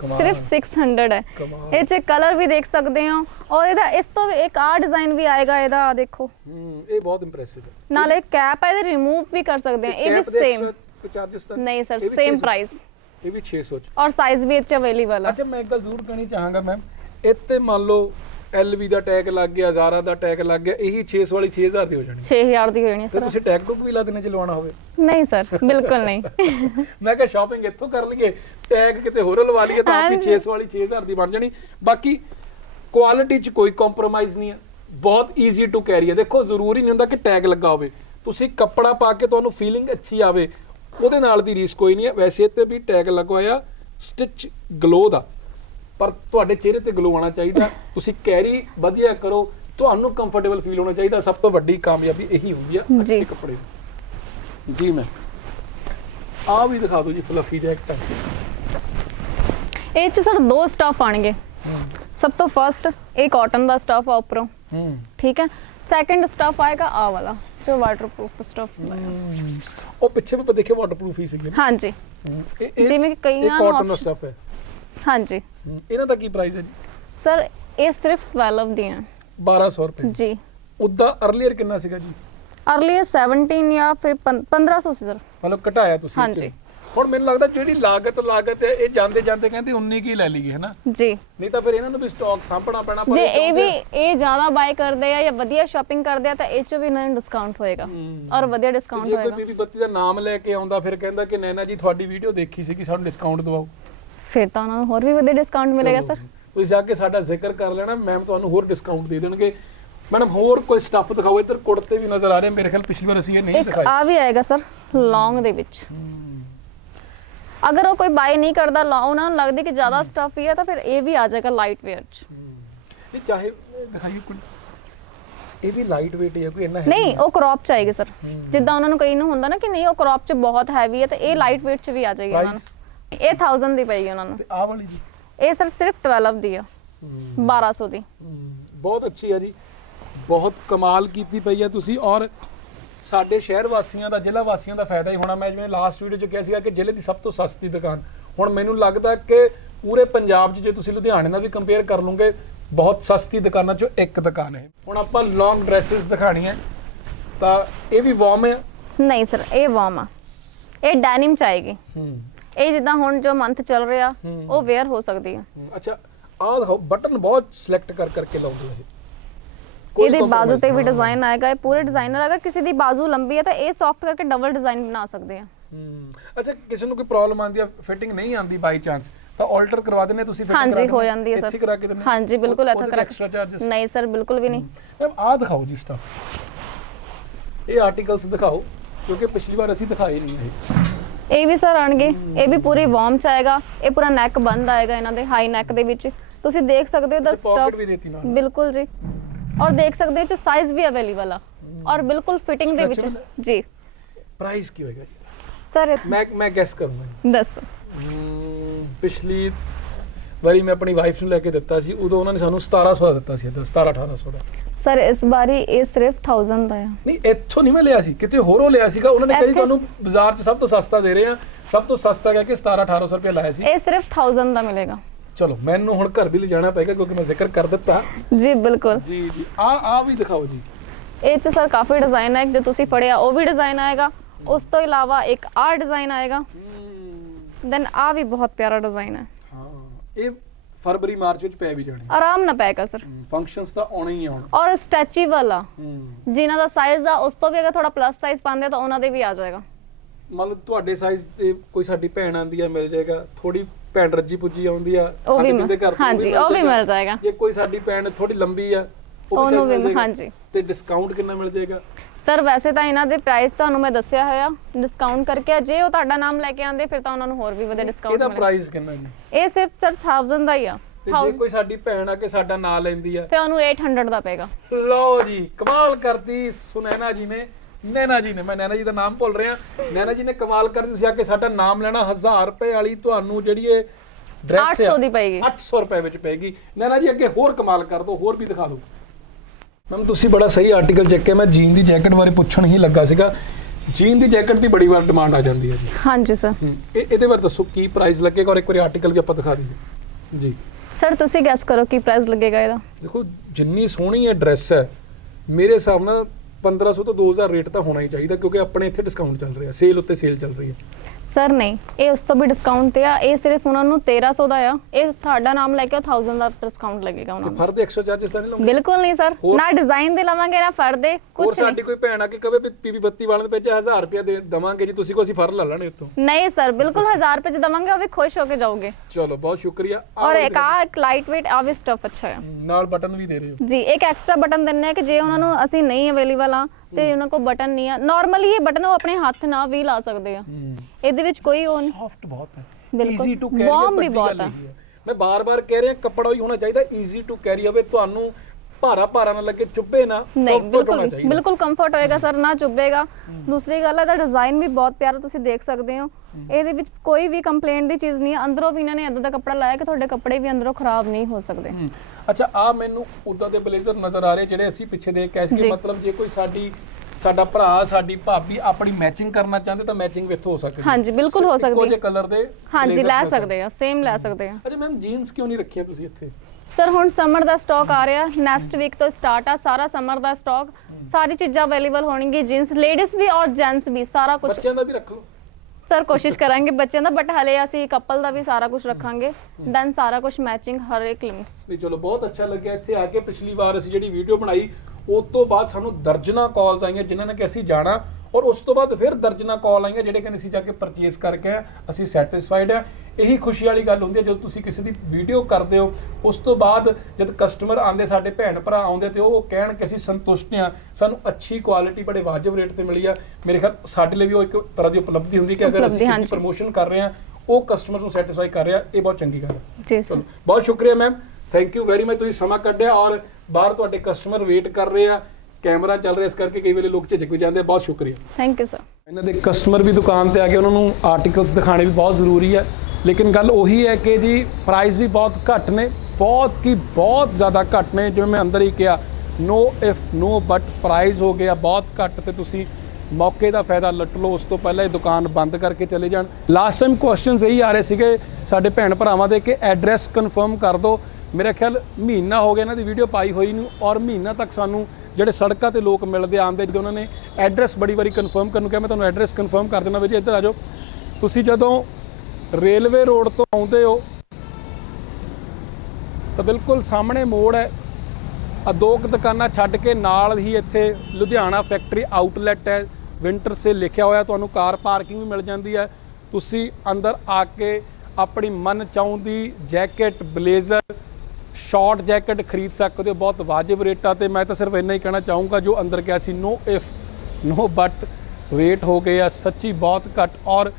ਸਿਰਫ 600 ਹੈ। ਇਹ ਚ ਕਲਰ ਵੀ ਦੇਖ ਸਕਦੇ ਹੋ। ਔਰ ਇਹਦਾ ਇਸ ਤੋਂ ਇੱਕ ਆ ਡਿਜ਼ਾਈਨ ਵੀ ਆਏਗਾ ਇਹਦਾ ਆਹ ਦੇਖੋ। ਹੂੰ ਇਹ ਬਹੁਤ ਇੰਪ੍ਰੈਸਿਵ ਹੈ। ਨਾਲੇ ਕੈਪ ਹੈ ਇਹਦੇ ਰਿਮੂਵ ਵੀ ਕਰ ਸਕਦੇ ਆ ਇਹ ਵੀ ਸੇਮ ਤਾਂ ਨਹੀਂ ਸਰ ਇਹ ਸੇਮ 600 ਪ੍ਰਾਈਸ ਇਹ ਵੀ 600 ਚ। ਔਰ ਸਾਈਜ਼ ਵੀ ਇੱਥੇ ਅਵੇਲੇਬਲ ਆ। ਅੱਛਾ ਮੈਂ ਇੱਕ ਗੱਲ ਜ਼ਰੂਰ ਕਹਿਣੀ ਚਾਹਾਂਗਾ ਮੈਮ ਇੱਥੇ ਮੰਨ ਲਓ LV ਦਾ ਟੈਗ ਲੱਗ ਗਿਆ Zara ਦਾ ਟੈਗ ਲੱਗ ਗਿਆ ਇਹੀ 600 ਵਾਲੀ 6000 ਦੀ ਹੋ ਜਾਣੀ। 6000 ਦੀ ਹੋ ਜਾਣੀ ਸਰ ਤੁਸੀਂ ਟੈਗ ਟੁਕ ਵੀ ਲਾ ਦੇਣੇ ਚ ਲਵਾਉਣਾ ਹੋਵੇ। ਨਹੀਂ ਸਰ ਬਿਲਕੁਲ ਨਹੀਂ। *laughs* ਮੈਂ ਕਿਹਾ ਸ਼ਾਪਿੰਗ ਇੱਥੋਂ ਕਰ ਲਈਏ ਟੈਗ ਕਿਤੇ ਹੋਰ ਲਵਾ ਲਈਏ ਤਾਂ ਆਪੀ ਹਾਂਜੀ। 600 ਵਾਲੀ 6000 ਦੀ ਬਣ ਜਾਣੀ। ਬਾਕੀ ਕੁਆਲਿਟੀ 'ਚ ਕੋਈ ਕੰਪਰੋਮਾਈਜ਼ ਨਹੀਂ ਹੈ। ਬਹੁਤ ਈਜ਼ੀ ਟੂ ਕੈਰੀ ਹੈ। ਦੇਖੋ ਜ਼ਰੂਰੀ ਨਹੀਂ ਹੁੰਦਾ ਕਿ ਟੈਗ ਲੱਗਾ ਹੋਵੇ। ਤੁਸੀਂ ਕੱਪੜਾ ਪਾ ਕੇ ਤੁਹਾਨੂੰ ਫੀਲਿੰਗ ਅੱਛੀ ਆਵੇ ਉਹਦੇ ਨਾਲ ਦੀ ਰੀਸ ਕੋਈ ਨਹੀਂ ਹੈ। ਵੈਸੇ ਤੇ ਵੀ ਟੈਗ ਲਗਵਾਇਆ ਸਟਿਚ ਗਲੋ ਦਾ। ਪਰ ਤੁਹਾਡੇ ਚਿਹਰੇ ਤੇ ਗਲੋ ਆਉਣਾ ਚਾਹੀਦਾ। ਤੁਸੀਂ ਕੈਰੀ ਵਧੀਆ ਕਰੋ। ਤੁਹਾਨੂੰ ਕੰਫਰਟੇਬਲ ਫੀਲ ਹੋਣਾ ਚਾਹੀਦਾ। ਸਭ ਤੋਂ ਵੱਡੀ ਕਾਮਯਾਬੀ ਇਹੀ ਹੁੰਦੀ ਆ ਅੱਛੇ। ਕੱਪੜੇ। ਜੀ ਮੈਂ। ਆ ਵੀ ਦਿਖਾ ਦਿਓ ਜੀ ਫਲਫੀ ਜੈਕਟ ਇਹ ਚ ਸਰ ਦੋ ਸਟਫ ਆਣਗੇ ਸਭ ਤੋਂ ਫਰਸਟ ਇਹ ਕਾਟਨ ਦਾ ਸਟਫ ਆ ਉੱਪਰੋਂ। ਹੂੰ। ਠੀਕ ਹੈ। ਸੈਕੰਡ ਸਟਫ ਆਏਗਾ ਆ ਵਾਲਾ ਜੋ ਵਾਟਰਪ੍ਰੂਫ ਸਟਫ ਉਹ ਪਿੱਛੇ ਵੀ ਦੇਖਿਆ ਵਾਟਰਪ੍ਰੂਫ ਹੀ ਸੀਗੇ। ਹਾਂਜੀ। ਜਿਵੇਂ ਕਿ ਕਈਆਂ ਇਹ ਨੂੰ ਕਾਟਨ ਦਾ ਸਟਫ ਹੈ। ਹਾਂਜੀ। ਇਹਨਾਂ ਦਾ ਕੀ ਪ੍ਰਾਈਸ ਹੈ ਜੀ? ਸਰ ਇਹ ਸਿਰਫ 12 ਦੀਆਂ। 1200 ਰੁਪਏ। ਜੀ। ਉਦਾਂ ਅਰਲੀਅਰ ਕਿੰਨਾ ਸੀਗਾ ਜੀ? ਅਰਲੀਅਰ 17 ਜਾਂ ਫਿਰ ਪੰ- 1500 ਸੀ ਸਰ ਮਤਲਬ ਘਟਾਇਆ ਤੁਸੀਂ ਹਾਂਜੀ। ਹੁਣ ਮੈਨੂੰ ਲੱਗਦਾ ਜਿਹੜੀ ਲਾਗਤ ਲਾਗਤ ਹੈ ਇਹ ਜਾਂਦੇ ਜਾਂਦੇ ਕਹਿੰਦੇ 19 ਕੀ ਲੈ ਲਈਏ ਹਨਾ? ਜੀ। ਨਹੀਂ ਤਾਂ ਫਿਰ ਇਹਨਾਂ ਨੂੰ ਵੀ ਸਟਾਕ ਸਾਂਭਣਾ ਪੈਣਾ ਪਰ ਜੇ ਇਹ ਵੀ ਇਹ ਜ਼ਿਆਦਾ ਬਾਈ ਕਰਦੇ ਆ ਜਾਂ ਵਧੀਆ ਸ਼ਾਪਿੰਗ ਕਰਦੇ ਆ ਤਾਂ ਇਹ ਚ ਵੀ ਇਹਨਾਂ ਨੂੰ ਡਿਸਕਾਊਂਟ ਹੋਏਗਾ। ਔਰ ਵਧੀਆ। ਡਿਸਕਾਊਂਟ ਜੇ ਕੋਈ ਹੋਏਗਾ। ਬੀਬੀ ਬੱਤੀ ਦਾ ਨਾਮ ਲੈ ਕੇ ਆਉਂਦਾ ਫਿਰ ਕਹਿੰਦਾ ਕਿ ਨੈਨਾ ਜੀ ਤੁਹਾਡੀ ਵੀਡੀਓ ਦੇਖੀ ਸੀ ਕਿ ਸਾਨੂੰ ਡਿਸਕਾਊਂਟ ਦਿਵਾਓ। ਫਿਰ ਤਾਂ ਉਹਨਾਂ ਨੂੰ ਹੋਰ ਵੀ ਵਧੀਆ ਡਿਸਕਾਊਂਟ ਮਿਲੇਗਾ ਸਰ ਤੁਸੀਂ ਜਾ ਕੇ ਸਾਡਾ ਜ਼ਿਕਰ ਕਰ ਲੈਣਾ ਮੈਮ ਤੁਹਾਨੂੰ ਹੋਰ ਡਿਸਕਾਊਂਟ ਦੇ ਦੇਣਗੇ। ਮੈਡਮ ਹੋਰ ਕੋਈ ਸਟੱਫ ਦਿਖਾਓ ਇੱਧਰ ਕੁੜਤੇ ਵੀ ਨਜ਼ਰ ਆ ਰਹੇ ਮੇਰੇ ਖਿਆਲ ਪਿਛਲੀ ਵਾਰ ਅਸੀਂ ਇਹ ਨਹੀਂ ਇੱਕ ਦਿਖਾਏ। ਆ ਵੀ ਆਏਗਾ ਸਰ ਲੌਂਗ ਦੇ ਵਿੱਚ। ਅਗਰ ਉਹ ਕੋਈ ਬਾਈ ਨਹੀਂ ਕਰਦਾ ਉਹਨਾਂ ਨੂੰ ਲੱਗਦੀ ਕਿ ਜ਼ਿਆਦਾ ਸਟਫ ਹੀ ਹੈ ਤਾਂ ਫਿਰ ਇਹ ਵੀ ਆ ਜਾਏਗਾ ਲਾਈਟ ਵੇਅਰ ਚ। ਇਹ ਚਾਹੇ ਇਹ ਦਿਖਾਈਏ ਕੋਈ। ਇਹ ਵੀ ਲਾਈਟ weight ਹੈ ਕੋਈ ਇੰਨਾ ਹੈ ਨਹੀਂ ਉਹ ਕ੍ਰੌਪ ਚ ਆਏਗੀ ਸਰ ਜਿੱਦਾਂ ਉਹਨਾਂ ਨੂੰ ਕਈ ਨੂੰ ਹੁੰਦਾ ਨਾ ਕਿ ਨਹੀਂ ਉਹ ਕ੍ਰੌਪ ਚ ਬਹੁਤ ਹੈਵੀ ਹੈ ਤਾਂ ਇਹ ਲਾਈਟ weight ਚ ਵੀ ਆ ਜਾਏਗੀ ਉਹਨਾਂ ਨੂੰ। ਇਹ 1000 ਦੀ ਪਏਗੀ ਉਹਨਾਂ ਨੂੰ। ਤੇ ਆਹ ਵਾਲੀ ਜੀ। ਇਹ ਸਰ ਸਿਰਫ 12 ਦੀ ਆ। 1200 ਦੀ। ਬਹੁਤ ਅੱਛੀ ਹੈ ਜੀ। ਬਹੁਤ ਕਮਾਲ ਕੀਤੀ ਪਈ ਹੈ ਤੁਸੀਂ। ਔਰ ਸਾਡੇ ਸ਼ਹਿਰ ਵਾਸੀਆਂ ਦਾ ਜ਼ਿਲ੍ਹਾ ਵਾਸੀਆਂ ਦਾ ਫਾਇਦਾ ਹੀ ਹੋਣਾ। ਮੈਂ ਜਿਵੇਂ ਲਾਸਟ ਵੀਡੀਓ 'ਚ ਕਿਹਾ ਸੀਗਾ ਕਿ ਜ਼ਿਲ੍ਹੇ ਦੀ ਸਭ ਤੋਂ ਸਸਤੀ ਦੁਕਾਨ। ਹੁਣ ਮੈਨੂੰ ਲੱਗਦਾ ਕਿ ਪੂਰੇ ਪੰਜਾਬ 'ਚ ਜੇ ਤੁਸੀਂ ਲੁਧਿਆਣੇ ਨਾਲ ਵੀ ਕੰਪੇਅਰ ਕਰ ਲਓਗੇ ਬਹੁਤ ਸਸਤੀ ਦੁਕਾਨਾਂ 'ਚੋਂ ਇੱਕ ਦੁਕਾਨ ਹੈ। ਹੁਣ ਆਪਾਂ ਲੌਂਗ ਡਰੈਸਸ ਦਿਖਾਣੀਆਂ ਤਾਂ ਇਹ ਵੀ ਵਾਰਮ ਹੈ? ਨਹੀਂ ਸਰ ਇਹ ਵਾਰਮ ਆ। ਇਹ ਡੈਨਿਮ ਚ ਆਏਗੀ। ਹੂੰ। ਇਹ ਜਿੱਦਾਂ ਹੁਣ ਜੋ ਮੰਥ ਚੱਲ ਰਿਹਾ ਉਹ ਵੇਅਰ ਹੋ ਸਕਦੀ ਹੈ ਅੱਛਾ ਆਹ ਦਿਖਾਓ ਬਟਨ ਬਹੁਤ ਸਿਲੈਕਟ ਕਰ ਕਰਕੇ ਲਾਉਂਦੇ ਹੋ ਇਹ। ਇਹਦੇ ਬਾਜ਼ੂ ਤੇ ਵੀ। ਡਿਜ਼ਾਈਨ ਆਏਗਾ ਇਹ ਪੂਰੇ ਡਿਜ਼ਾਈਨਰ ਅਗਰ ਕਿਸੇ ਦੀ ਬਾਜ਼ੂ ਲੰਬੀ ਹੈ ਤਾਂ ਇਹ ਸੌਫਟ ਕਰਕੇ ਡਬਲ ਡਿਜ਼ਾਈਨ ਬਣਾ ਸਕਦੇ ਆ। ਅੱਛਾ ਕਿਸੇ ਨੂੰ ਕੋਈ ਪ੍ਰੋਬਲਮ ਆਉਂਦੀ ਆ ਫਿਟਿੰਗ ਨਹੀਂ ਆਉਂਦੀ ਬਾਈ ਚਾਂਸ ਤਾਂ ਆਲਟਰ ਕਰਵਾ ਦਿੰਦੇ ਤੁਸੀਂ ਫਿਟਿੰਗ ਹਾਂਜੀ ਹੋ ਜਾਂਦੀ ਹੈ ਸਰ। ਇੱਥੇ ਕਰਾ ਕੇ ਦਿੰਦੇ ਹਾਂਜੀ ਬਿਲਕੁਲ ਇੱਥੇ ਕਰਾ ਐਕਸਟਰਾ ਚਾਰजेस ਨਹੀਂ ਸਰ ਬਿਲਕੁਲ ਵੀ ਨਹੀਂ। ਮੈਮ ਆਹ ਦਿਖਾਓ ਜੀ ਸਟਫ ਇਹ ਆਰਟੀਕਲਸ ਦਿਖਾਓ ਕਿਉਂਕਿ ਪਿਛਲੀ ਵਾਰ ਅਸੀਂ ਦਿਖਾਏ ਨਹੀਂ ਇਹ। ਇਹ ਵੀ ਸਰ ਆਣਗੇ ਇਹ ਵੀ ਪੂਰੀ ਵਾਰਮ ਚ ਆਏਗਾ ਇਹ ਪੂਰਾ ਨੈਕ ਬੰਦ ਆਏਗਾ ਇਹਨਾਂ ਦੇ ਹਾਈ ਨੈਕ ਦੇ ਵਿੱਚ। ਤੁਸੀਂ ਦੇਖ ਸਕਦੇ ਹੋ ਦਾ ਸਟਫ ਵੀ ਦੇਤੀ ਨਾਲ। ਬਿਲਕੁਲ ਜੀ। ਔਰ ਦੇਖ ਸਕਦੇ ਹੋ ਚ ਸਾਈਜ਼ ਵੀ ਅਵੇਲੇਬਲ ਆ। ਔਰ ਬਿਲਕੁਲ ਫਿਟਿੰਗ ਦੇ ਵਿੱਚ। ਜੀ। ਪ੍ਰਾਈਸ ਕੀ ਹੋਏਗਾ ਸਰ ਮੈਂ ਮੈਂ ਗੈਸ ਕਰੂੰਗਾ ਦੱਸੋ। ਪਿਛਲੀ ਵਾਰੀ ਮੈਂ ਆਪਣੀ ਵਾਈਫ ਨੂੰ ਲੈ ਕੇ ਦਿੱਤਾ ਸੀ ਉਦੋਂ ਉਹਨਾਂ ਨੇ ਸਾਨੂੰ 1700 ਦਾ ਦਿੱਤਾ ਸੀ ਇੱਦਾਂ 17 1800 ਦਾ। ਸਰ ਇਸ ਵਾਰੀ ਇਹ ਸਿਰਫ 1000 ਦਾ ਆ। ਨਹੀਂ ਇੱਥੋਂ ਨਹੀਂ ਮੈਂ ਲਿਆ ਸੀ। ਕਿਤੇ ਹੋਰੋਂ ਲਿਆ ਸੀਗਾ। ਉਹਨਾਂ ਨੇ ਕਹੀ ਤੁਹਾਨੂੰ ਬਾਜ਼ਾਰ 'ਚ ਸਭ ਤੋਂ ਸਸਤਾ ਦੇ ਰਹੇ ਆ। ਸਭ ਤੋਂ ਸਸਤਾ ਕਹਿ ਕੇ 17 1800 ਰੁਪਏ ਲਾਇਆ ਸੀ। ਇਹ ਸਿਰਫ 1000 ਦਾ ਮਿਲੇਗਾ। ਚਲੋ ਮੈਨੂੰ ਹੁਣ ਘਰ ਵੀ ਲਿਜਾਣਾ ਪਏਗਾ ਕਿਉਂਕਿ ਮੈਂ ਜ਼ਿਕਰ ਕਰ ਦਿੱਤਾ। ਜੀ ਬਿਲਕੁਲ। ਜੀ ਜੀ। ਆ ਆ ਵੀ ਦਿਖਾਓ ਜੀ। ਇਹ ਚ ਸਰ ਕਾਫੀ ਡਿਜ਼ਾਈਨ ਹੈ ਜੋ ਤੁਸੀਂ ਫੜਿਆ ਉਹ ਵੀ ਡਿਜ਼ਾਈਨ ਆਏਗਾ। ਉਸ ਤੋਂ ਇਲਾਵਾ ਇੱਕ ਆਹ ਡਿਜ਼ਾਈਨ ਆਏਗਾ। ਦੈਨ ਆ ਵੀ ਬਹੁਤ ਪਿਆਰਾ ਡਿਜ਼ਾਈਨ ਹੈ ਹਾਂ। ਇਹ ਫਰਵਰੀ ਮਾਰਚ ਵਿੱਚ ਪੈ ਵੀ ਜਾਣੇ। ਆਰਾਮ ਨਾਲ ਪੈਗਾ ਸਰ। ਫੰਕਸ਼ਨਸ ਤਾਂ ਆਉਣੇ ਹੀ ਆਉਣ। ਔਰ ਸਟੈਚੀਬਲ ਆ ਹੂੰ। ਜਿਨ੍ਹਾਂ ਦਾ ਸਾਈਜ਼ ਆ ਉਸ ਤੋਂ ਵੀ ਅਗਰ ਥੋੜਾ ਪਲੱਸ ਸਾਈਜ਼ ਪਾਉਂਦੇ ਤਾਂ ਉਹਨਾਂ ਦੇ ਵੀ ਆ ਜਾਏਗਾ। ਮੰਨ ਲਓ ਤੁਹਾਡੇ ਸਾਈਜ਼ ਤੇ ਕੋਈ ਸਾਡੀ ਭੈਣ ਆਂਦੀ ਆ ਮਿਲ ਜਾਏਗਾ। ਥੋੜੀ ਭੈਣ ਰੱਜੀ ਪੁੱਜੀ ਆਉਂਦੀ ਆ ਮਿਲ- ਪੀਂਦੇ ਘਰ ਤੋਂ ਹਾਂਜੀ, ਉਹ ਵੀ ਮਿਲ ਜਾਏਗਾ। ਜੇ ਕੋਈ ਸਾਡੀ ਭੈਣ ਥੋੜੀ ਲੰਬੀ ਆ ਉਹ ਵੀ ਉਹਨੂੰ ਵੀ-। ਹਾਂਜੀ। ਤੇ ਡਿਸਕਾਊਂਟ ਕਿੰਨਾ ਮਿਲ ਜਾਏਗਾ? ਸਰ ਵੈਸੇ ਤਾਂ ਇਹਨਾਂ ਦੇ ਪ੍ਰਾਈਸ ਤੁਹਾਨੂੰ ਮੈਂ ਦੱਸਿਆ ਹੋਇਆ ਡਿਸਕਾਊਂਟ ਕਰਕੇ। ਜੇ ਉਹ ਤੁਹਾਡਾ ਨਾਮ ਲੈ ਕੇ ਆਂਦੇ ਫਿਰ ਤਾਂ ਉਹਨਾਂ ਨੂੰ ਹੋਰ ਵੀ ਵਧੀਆ ਡਿਸਕਾਊਂਟ ਇਹਦਾ ਮਿਲੇਗਾ। ਪ੍ਰਾਈਸ ਕਿੰਨਾ ਜੀ? ਇਹ ਸਿਰਫ ਸਰ 1000 ਦਾ ਹੀ ਆ। ਤੇ ਜੇ ਕੋਈ ਸਾਡੀ ਭੈਣ ਆ ਕੇ ਸਾਡਾ ਨਾਂ ਲੈਂਦੀ ਆ। ਫਿਰ ਉਹਨੂੰ 800 ਦਾ ਪਏਗਾ। ਲਓ ਜੀ ਕਮਾਲ ਕਰਤੀ ਸੁਨੈਨਾ ਜੀ ਨੇ। ਨੈਨਾ ਜੀ ਨੇ ਮੈਂ ਨੈਨਾ ਜੀ ਦਾ ਨਾਮ ਭੁੱਲ ਰਿਹਾ। ਨੈਨਾ ਜੀ ਨੇ ਕਮਾਲ ਕਰਤੀ ਤੁਸੀਂ ਆ ਕੇ ਸਾਡਾ ਨਾਮ ਲੈਣਾ 1000 ਰੁਪਏ ਵਾਲੀ ਤੁਹਾਨੂੰ ਜਿਹੜੀ ਇਹ ਡਰੈਸ 800 ਦੀ ਪਏਗੀ। 800 ਰੁਪਏ ਵਿੱਚ ਪਏਗੀ। ਨੈਨਾ ਜੀ ਅੱਗੇ ਹੋਰ ਕਮਾਲ ਕਰ ਦਿਓ ਹੋਰ ਵੀ ਦਿਖਾ ਦਿਓ। ਮੈਮ ਤੁਸੀਂ ਬੜਾ ਸਹੀ ਆਰਟੀਕਲ ਚੱਕਿਆ ਮੈਂ ਜੀਨ ਦੀ ਜੈਕਟ ਬਾਰੇ ਪੁੱਛਣ ਹੀ ਲੱਗਾ ਸੀਗਾ। ਜੀਨ ਦੀ ਜੈਕਟ ਦੀ ਬੜੀ ਵਾਰ ਡਿਮਾਂਡ ਆ ਜਾਂਦੀ ਹੈ ਜੀ। ਹਾਂਜੀ ਸਰ। ਇਹ ਇਹਦੇ ਬਾਰੇ ਦੱਸੋ ਕੀ ਪ੍ਰਾਈਸ ਲੱਗੇਗਾ? ਔਰ ਇੱਕ ਵਾਰੀ ਆਰਟੀਕਲ ਵੀ ਆਪਾਂ ਦਿਖਾ ਦਈਏ। ਜੀ। ਸਰ ਤੁਸੀਂ ਗੈਸ ਕਰੋ ਕੀ ਪ੍ਰਾਈਸ ਲੱਗੇਗਾ ਇਹਦਾ। ਦੇਖੋ ਜਿੰਨੀ ਸੋਹਣੀ ਇਹ ਡਰੈਸ ਹੈ ਮੇਰੇ ਹਿਸਾਬ ਨਾਲ 1500 ਤੋਂ 2000 ਰੇਟ ਤਾਂ ਹੋਣਾ ਹੀ ਚਾਹੀਦਾ ਕਿਉਂਕਿ ਆਪਣੇ ਇੱਥੇ ਡਿਸਕਾਊਂਟ ਚੱਲ ਰਿਹਾ ਸੇਲ ਉੱਤੇ ਸੇਲ ਚੱਲ ਰਹੀ ਹੈ। ਸਰ ਨਹੀਂ। ਇਹ ਉਸ ਤੋਂ ਵੀ ਡਿਸਕਾਊਂਟ ਤੇ ਆ। ਇਹ ਸਿਰਫ ਉਹਨਾਂ ਨੂੰ 1300 ਦਾ ਆ। ਇਹ ਤੁਹਾਡਾ ਨਾਮ ਲੈ ਕੇ 1000 ਦਾ ਡਿਸਕਾਊਂਟ ਲੱਗੇਗਾ ਉਹਨਾਂ ਨੂੰ। ਫਰ ਦੇ ਐਕਸਟਰਾ ਚਾਰजेस ਤਾਂ ਨਹੀਂ ਲਾਉਂਗੇ? ਬਿਲਕੁਲ ਨਹੀਂ ਸਰ। ਹੋਰ? ਨਾ ਡਿਜ਼ਾਈਨ ਦੇ ਲਵਾਂਗੇ ਨਾ ਫਰ ਦੇ। ਹੋਰ ਕੁਝ ਸਾਡੀ ਨਹੀਂ ਕੋਈ ਭੈਣ ਆ ਕੇ ਕਵੇ ਵੀ ਪੀਪੀ ਬੱਤੀ ਵਾਲਿਆਂ ਦੇ ਵਿੱਚ 1000 ਰੁਪਏ ਦੇ ਦਵਾਂਗੇ ਜੀ ਤੁਸੀਂ ਕੋ ਅਸੀਂ ਫਰ ਲੈ ਲੈਣੇ ਉੱਤੋਂ। ਨਹੀਂ ਸਰ ਬਿਲਕੁਲ 1000 ਰੁਪਏ ਚ ਦਵਾਂਗੇ ਉਹ ਵੀ ਖੁਸ਼ ਹੋ ਕੇ ਜਾਓਗੇ। ਚਲੋ ਬਹੁਤ ਸ਼ੁਕਰੀਆ। ਆਹ ਔਰ ਵਾਲੀ ਇੱਕ ਆ ਇੱਕ ਲਾਈਟ weight ਆ ਵੀ ਸਟਫ ਅੱਛਾ ਆ। ਨਾਲ ਬਟਨ ਵੀ ਦੇ ਰਹੇ ਹੋ ਜੀ ਇੱਕ ਐਕਸਟਰਾ ਬਟਨ ਦਿੰਨੇ ਆ ਕਿ ਜੇ ਉਹਨਾਂ ਨੂੰ ਅਸੀਂ ਨਹੀਂ ਅਵੇਲੇਬਲ ਆ ਤੇ ਉਹਨਾਂ ਕੋਲ ਬਟਨ ਨਹੀਂ ਆ। ਨਾਰਮਲੀ ਇਹ ਬਟਨ ਉਹ ਆਪਣੇ ਹੱਥ ਨਾਲ ਵੀ ਲਾ ਸਕਦੇ ਆ। ਇਹਦੇ ਵਿੱਚ ਕੋਈ ਉਹ ਨਹੀਂ। ਸੌਫਟ ਬਹੁਤ ਹੈ। ਈਜ਼ੀ ਟੂ ਕੈਰੀ ਵੀ ਬਹੁਤ ਹੈ। ਮੈਂ ਬਾਰ-ਬਾਰ ਕਹਿ ਰਿਹਾ ਕੱਪੜਾ ਹੀ ਹੋਣਾ ਚਾਹੀਦਾ ਈਜ਼ੀ ਟੂ ਕੈਰੀ ਹੋਵੇ। ਤੁਹਾਨੂੰ ਭਾਰਾ ਭਾਰਾ ਨਾ ਲੱਗੇ ਚੁੱਭੇ ਨਾ ਨਹੀਂ comfort ਹੋਣਾ ਬਿਲਕੁਲ ਚਾਹੀਦਾ। ਬਿਲਕੁਲ ਕੰਫਰਟ ਹੋਏਗਾ ਸਰ ਨਾ ਚੁੱਭੇਗਾ। ਦੂਸਰੀ ਗੱਲ ਹੈ ਦਾ ਡਿਜ਼ਾਈਨ ਵੀ ਬਹੁਤ ਪਿਆਰਾ ਤੁਸੀਂ ਦੇਖ ਸਕਦੇ ਹੋ। ਇਹਦੇ ਵਿੱਚ ਕੋਈ ਵੀ ਕੰਪਲੇਂਟ ਦੀ ਚੀਜ਼ ਨਹੀਂ ਹੈ ਅੰਦਰੋਂ ਵੀ ਇਹਨਾਂ ਨੇ ਇਦਾਂ ਦਾ ਕੱਪੜਾ ਲਾਇਆ ਕਿ ਤੁਹਾਡੇ ਕੱਪੜੇ ਵੀ ਅੰਦਰੋਂ ਖਰਾਬ ਨਹੀਂ ਹੋ ਸਕਦੇ। ਹਮ, ਅੱਛਾ ਆ ਮੈਨੂੰ ਉਦਾਂ ਦੇ ਬਲੇਜ਼ਰ ਨਜ਼ਰ ਆ ਰਹੇ ਜਿਹੜੇ ਅਸੀਂ ਪਿੱਛੇ ਦੇਖ ਕੇ ਆਏ ਸੀ ਜੀ। ਮਤਲਬ ਜੇ ਕੋਈ ਸਾਡੀ ਸਾਡਾ ਭਰਾ ਸਾਡੀ ਭਾਬੀ ਆਪਣੀ ਮੈਚਿੰਗ ਕਰਨਾ ਚਾਹੁੰਦੇ ਤਾਂ ਮੈਚਿੰਗ ਵੀ ਇੱਥੋਂ ਹੋ ਸਕਦੀ ਹੈ। ਹਾਂਜੀ, ਬਿਲਕੁਲ ਹੋ ਸਕਦੀ ਹੈ। ਜਿਹੇ ਕਲਰ ਦੇ ਹਾਂਜੀ ਲੈ ਸਕਦੇ ਆ ਸੇਮ ਲੈ ਸਕਦੇ ਆ। ਅੱਛਾ ਮੈਮ ਜੀਨਸ ਕਿਉਂ ਨਹੀਂ ਰੱਖੀਆਂ ਤੁਸੀਂ ਇੱਥੇ? ਸਰ ਹੁਣ ਸਮਰ ਦਾ ਸਟਾਕ ਆ ਰਿਹਾ। ਨੈਕਸਟ ਵੀਕ ਤੋਂ ਸਟਾਰਟ ਆ। ਸਾਰਾ ਸਮਰ ਦਾ ਸਟਾਕ ਸਾਰੀ ਚੀਜ਼ਾਂ ਅਵੇਲੇਬਲ ਹੋਣਗੀ ਜੀਨਸ ਲੇਡੀਜ਼ ਵੀ ਔਰ ਜੈਂਟਸ ਵੀ ਸਾਰਾ ਕੁਝ ਬੱਚਿਆਂ ਦਾ ਵੀ ਰੱਖ ਲਓ। ਸਰ ਕੋਸ਼ਿਸ਼ ਕਰਾਂਗੇ ਬੱਚਿਆਂ ਦਾ ਬਟ ਹਲੇ ਅਸੀਂ ਕਪਲ ਦਾ ਵੀ ਸਾਰਾ ਕੁਝ ਰੱਖਾਂਗੇ। ਦੈਨ ਸਾਰਾ ਕੁਝ ਮੈਚਿੰਗ ਹਰ ਇੱਕ ਲਿਮਿਟਸ ਵੀ ਚਲੋ ਬਹੁਤ ਅੱਛਾ ਲੱਗਿਆ ਇੱਥੇ ਆ ਕੇ। ਪਿਛਲੀ ਵਾਰ ਅਸੀਂ ਜਿਹੜੀ ਵੀਡੀਓ ਬਣਾਈ ਉਸ ਤੋਂ ਬਾਅਦ ਸਾਨੂੰ ਦਰਜਨਾ ਕਾਲਸ ਆਈਆਂ ਜਿਨ੍ਹਾਂ ਨੇ ਕਿ ਅਸੀਂ ਜਾਣਾ। ਔਰ ਉਸ ਤੋਂ ਬਾਅਦ ਫਿਰ ਦਰਜਨਾ ਕਾਲ ਆਈਆਂ ਜਿਹੜੇ ਕਹਿੰਦੇ ਅਸੀਂ ਜਾ ਕੇ ਪਰਚੇਸ ਕਰਕੇ ਅਸੀਂ ਸੈਟੀਸਫਾਈਡ ਆ ਇਹੀ ਖੁਸ਼ੀ ਵਾਲੀ ਗੱਲ ਹੁੰਦੀ ਹੈ ਜਦੋਂ ਤੁਸੀਂ ਕਿਸੇ ਦੀ ਵੀਡੀਓ ਕਰਦੇ ਹੋ ਉਸ ਤੋਂ ਬਾਅਦ ਜਦ ਕਸਟਮਰ ਆਉਂਦੇ ਸਾਡੇ ਭੈਣ ਭਰਾ ਆਉਂਦੇ ਤੇ ਉਹ ਕਹਿਣ ਕਿ ਅਸੀਂ ਸੰਤੁਸ਼ਟ ਆ ਸਾਨੂੰ ਅੱਛੀ ਕੁਆਲਿਟੀ ਬੜੇ ਵਾਜਬ ਰੇਟ ਤੇ ਮਿਲੀ ਆ। ਮੇਰੇ ਖਿਆਲ ਸਾਡੇ ਲਈ ਵੀ ਉਹ ਇੱਕ ਤਰ੍ਹਾਂ ਦੀ ਉਪਲਬਧੀ ਹੁੰਦੀ ਕਿ ਅਗਰ ਅਸੀਂ ਕਿਸੇ ਦੀ। ਪ੍ਰਮੋਸ਼ਨ ਕਰ ਰਹੇ ਆ ਉਹ ਕਸਟਮਰ ਨੂੰ ਸੈਟੀਸਫਾਈ ਕਰ ਰਿਹਾ ਇਹ ਬਹੁਤ ਚੰਗੀ ਗੱਲ ਹੈ। ਜੀ ਸਰ। ਚਲੋ ਬਹੁਤ ਸ਼ੁਕਰੀਆ ma'am thank you very much ਤੁਸੀਂ ਸਮਾਂ ਕੱਢਿਆ ਔਰ ਬਾਹਰ ਤੁਹਾਡੇ ਕਸਟਮਰ ਵੇਟ ਕਰ ਰਹੇ ਆ। ਕੈਮਰਾ ਚੱਲ ਰਿਹਾ ਇਸ ਕਰਕੇ ਕਈ ਵੇਲੇ ਲੋਕ ਝਿਜਕ ਵੀ ਜਾਂਦੇ ਆ। ਬਹੁਤ ਸ਼ੁਕਰੀਆ। ਥੈਂਕ ਯੂ ਸਰ ਇਹਨਾਂ ਦੇ ਕਸਟਮਰ ਵੀ ਦੁਕਾਨ ਤੇ ਆ ਕੇ ਉਹਨਾਂ ਨੂੰ ਆਰਟੀਕਲਸ ਦਿਖਾਣੇ ਵੀ ਬਹੁਤ ਜ਼ਰੂਰੀ ਹੈ ਲੇਕਿਨ ਗੱਲ ਉਹੀ ਹੈ ਕਿ ਜੀ ਪ੍ਰਾਈਸ ਵੀ ਬਹੁਤ ਘੱਟ ਨੇ ਬਹੁਤ ਕੀ ਬਹੁਤ ਜ਼ਿਆਦਾ ਘੱਟ ਨੇ। ਜਿਵੇਂ ਮੈਂ ਅੰਦਰ ਹੀ ਕਿਹਾ no if no but price ਹੋ ਗਿਆ ਬਹੁਤ ਘੱਟ ਤੇ ਤੁਸੀਂ ਮੌਕੇ ਦਾ ਫਾਇਦਾ ਲੁੱਟ ਲਓ ਉਸ ਤੋਂ ਪਹਿਲਾਂ ਇਹ ਦੁਕਾਨ ਬੰਦ ਕਰਕੇ ਚਲੇ ਜਾਣ। ਲਾਸਟ ਟਾਈਮ ਕੁਐਸਚਨਸ ਇਹੀ ਆ ਰਹੇ ਸੀਗੇ ਸਾਡੇ ਭੈਣ ਭਰਾਵਾਂ ਦੇ ਕਿ ਐਡਰੈਸ ਕਨਫਰਮ ਕਰ ਦਿਓ। ਮੇਰਾ ਖਿਆਲ ਮਹੀਨਾ ਹੋ ਗਿਆ ਇਹਨਾਂ ਦੀ ਵੀਡੀਓ ਪਾਈ ਹੋਈ ਨੂੰ ਔਰ ਮਹੀਨਾ ਤੱਕ ਸਾਨੂੰ ਜਿਹੜੇ ਸੜਕਾਂ ਤੇ ਲੋਕ ਮਿਲਦੇ ਆਉਂਦੇ ਜਦੋਂ ਉਹਨਾਂ ਨੇ ਐਡਰੈਸ ਬੜੀ ਵਾਰੀ ਕਨਫਰਮ ਕਰਨ ਨੂੰ ਕਿਹਾ, ਮੈਂ ਤੁਹਾਨੂੰ ਐਡਰੈਸ ਕਨਫਰਮ ਕਰ ਦਿੰਦਾ ਵੀ ਜੀ ਇੱਧਰ ਆ ਜਾਓ। ਤੁਸੀਂ ਜਦੋਂ ਰੇਲਵੇ ਰੋਡ ਤੋਂ ਆਉਂਦੇ ਹੋ, ਤਾਂ ਬਿਲਕੁਲ ਸਾਹਮਣੇ ਮੋੜ ਹੈ। ਆ ਦੋ ਦੁਕਾਨਾਂ ਛੱਡ ਕੇ ਨਾਲ ਹੀ ਇੱਥੇ ਲੁਧਿਆਣਾ ਫੈਕਟਰੀ ਆਊਟਲੈਟ ਹੈ। ਵਿੰਟਰ ਸੇ ਲਿਖਿਆ ਹੋਇਆ, ਤੁਹਾਨੂੰ ਕਾਰ ਪਾਰਕਿੰਗ ਵੀ ਮਿਲ ਜਾਂਦੀ ਹੈ। ਤੁਸੀਂ ਅੰਦਰ ਆ ਕੇ ਆਪਣੀ ਮਨ ਚਾਹੁੰਦੀ ਜੈਕਟ ਬਲੇਜ਼ਰ ਸ਼ਾਰਟ ਜੈਕਟ ਖਰੀਦ ਸਕਦੇ ਹੋ, ਬਹੁਤ ਵਾਜਿਬ ਰੇਟਾਂ ਤੇ ਮੈਂ ਤਾਂ ਸਿਰਫ ਇੰਨਾ ਹੀ ਕਹਿਣਾ ਚਾਹੂੰਗਾ ਜੋ ਅੰਦਰ ਕਿਹਾ ਸੀ no if no but rate ਹੋ ਗਏ ਆ, ਸੱਚੀ ਬਹੁਤ ਘੱਟ ਔਰ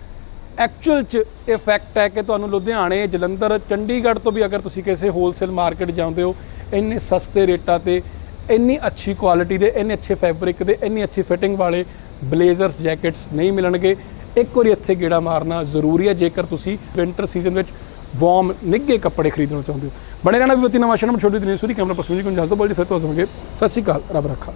ਐਕਚੁਅਲ ਚ ਇਫੈਕਟ ਹੈ ਕਿ ਤੁਹਾਨੂੰ ਲੁਧਿਆਣੇ, ਜਲੰਧਰ, ਚੰਡੀਗੜ੍ਹ ਤੋਂ ਵੀ ਅਗਰ ਤੁਸੀਂ ਕਿਸੇ ਹੋਲਸੇਲ ਮਾਰਕੀਟ ਜਾਂਦੇ ਹੋ, ਇੰਨੇ ਸਸਤੇ ਰੇਟਾਂ ਤੇ, ਇੰਨੀ ਅੱਛੀ ਕੁਆਲਿਟੀ ਦੇ, ਇੰਨੇ ਅੱਛੇ ਫੈਬਰਿਕ ਦੇ, ਇੰਨੀ ਅੱਛੀ ਫਿਟਿੰਗ ਵਾਲੇ ਬਲੇਜ਼ਰਸ ਜੈਕਟਸ ਨਹੀਂ ਮਿਲਣਗੇ। ਇੱਕ ਵਾਰੀ ਇੱਥੇ ਗੇੜਾ ਮਾਰਨਾ ਜ਼ਰੂਰੀ ਹੈ, ਜੇਕਰ ਤੁਸੀਂ ਵਿੰਟਰ ਸੀਜ਼ਨ ਵਿੱਚ ਵਾਰਮ ਨਿੱਘੇ ਕੱਪੜੇ ਖਰੀਦਣਾ ਚਾਹੁੰਦੇ ਹੋ। ਬਣੇ ਰਹਿਣਾ ਵੀ ਬਤੀ ਨਵਾਂ ਸ਼ਰਮ ਛੋਟੀ ਦਿਨੀ ਸੂਰੀ, ਕੈਮਰਾ ਪਰਸਨ ਜੀ ਜਸ ਤੋਂ ਬੋਲ ਜੀ, ਫਿਰ ਤੋਂ ਹਸਵਾਂਗੇ ਸਤਿ ਸ਼੍ਰੀ ਅਕਾਲ, ਰੱਬ ਰੱਖਾ।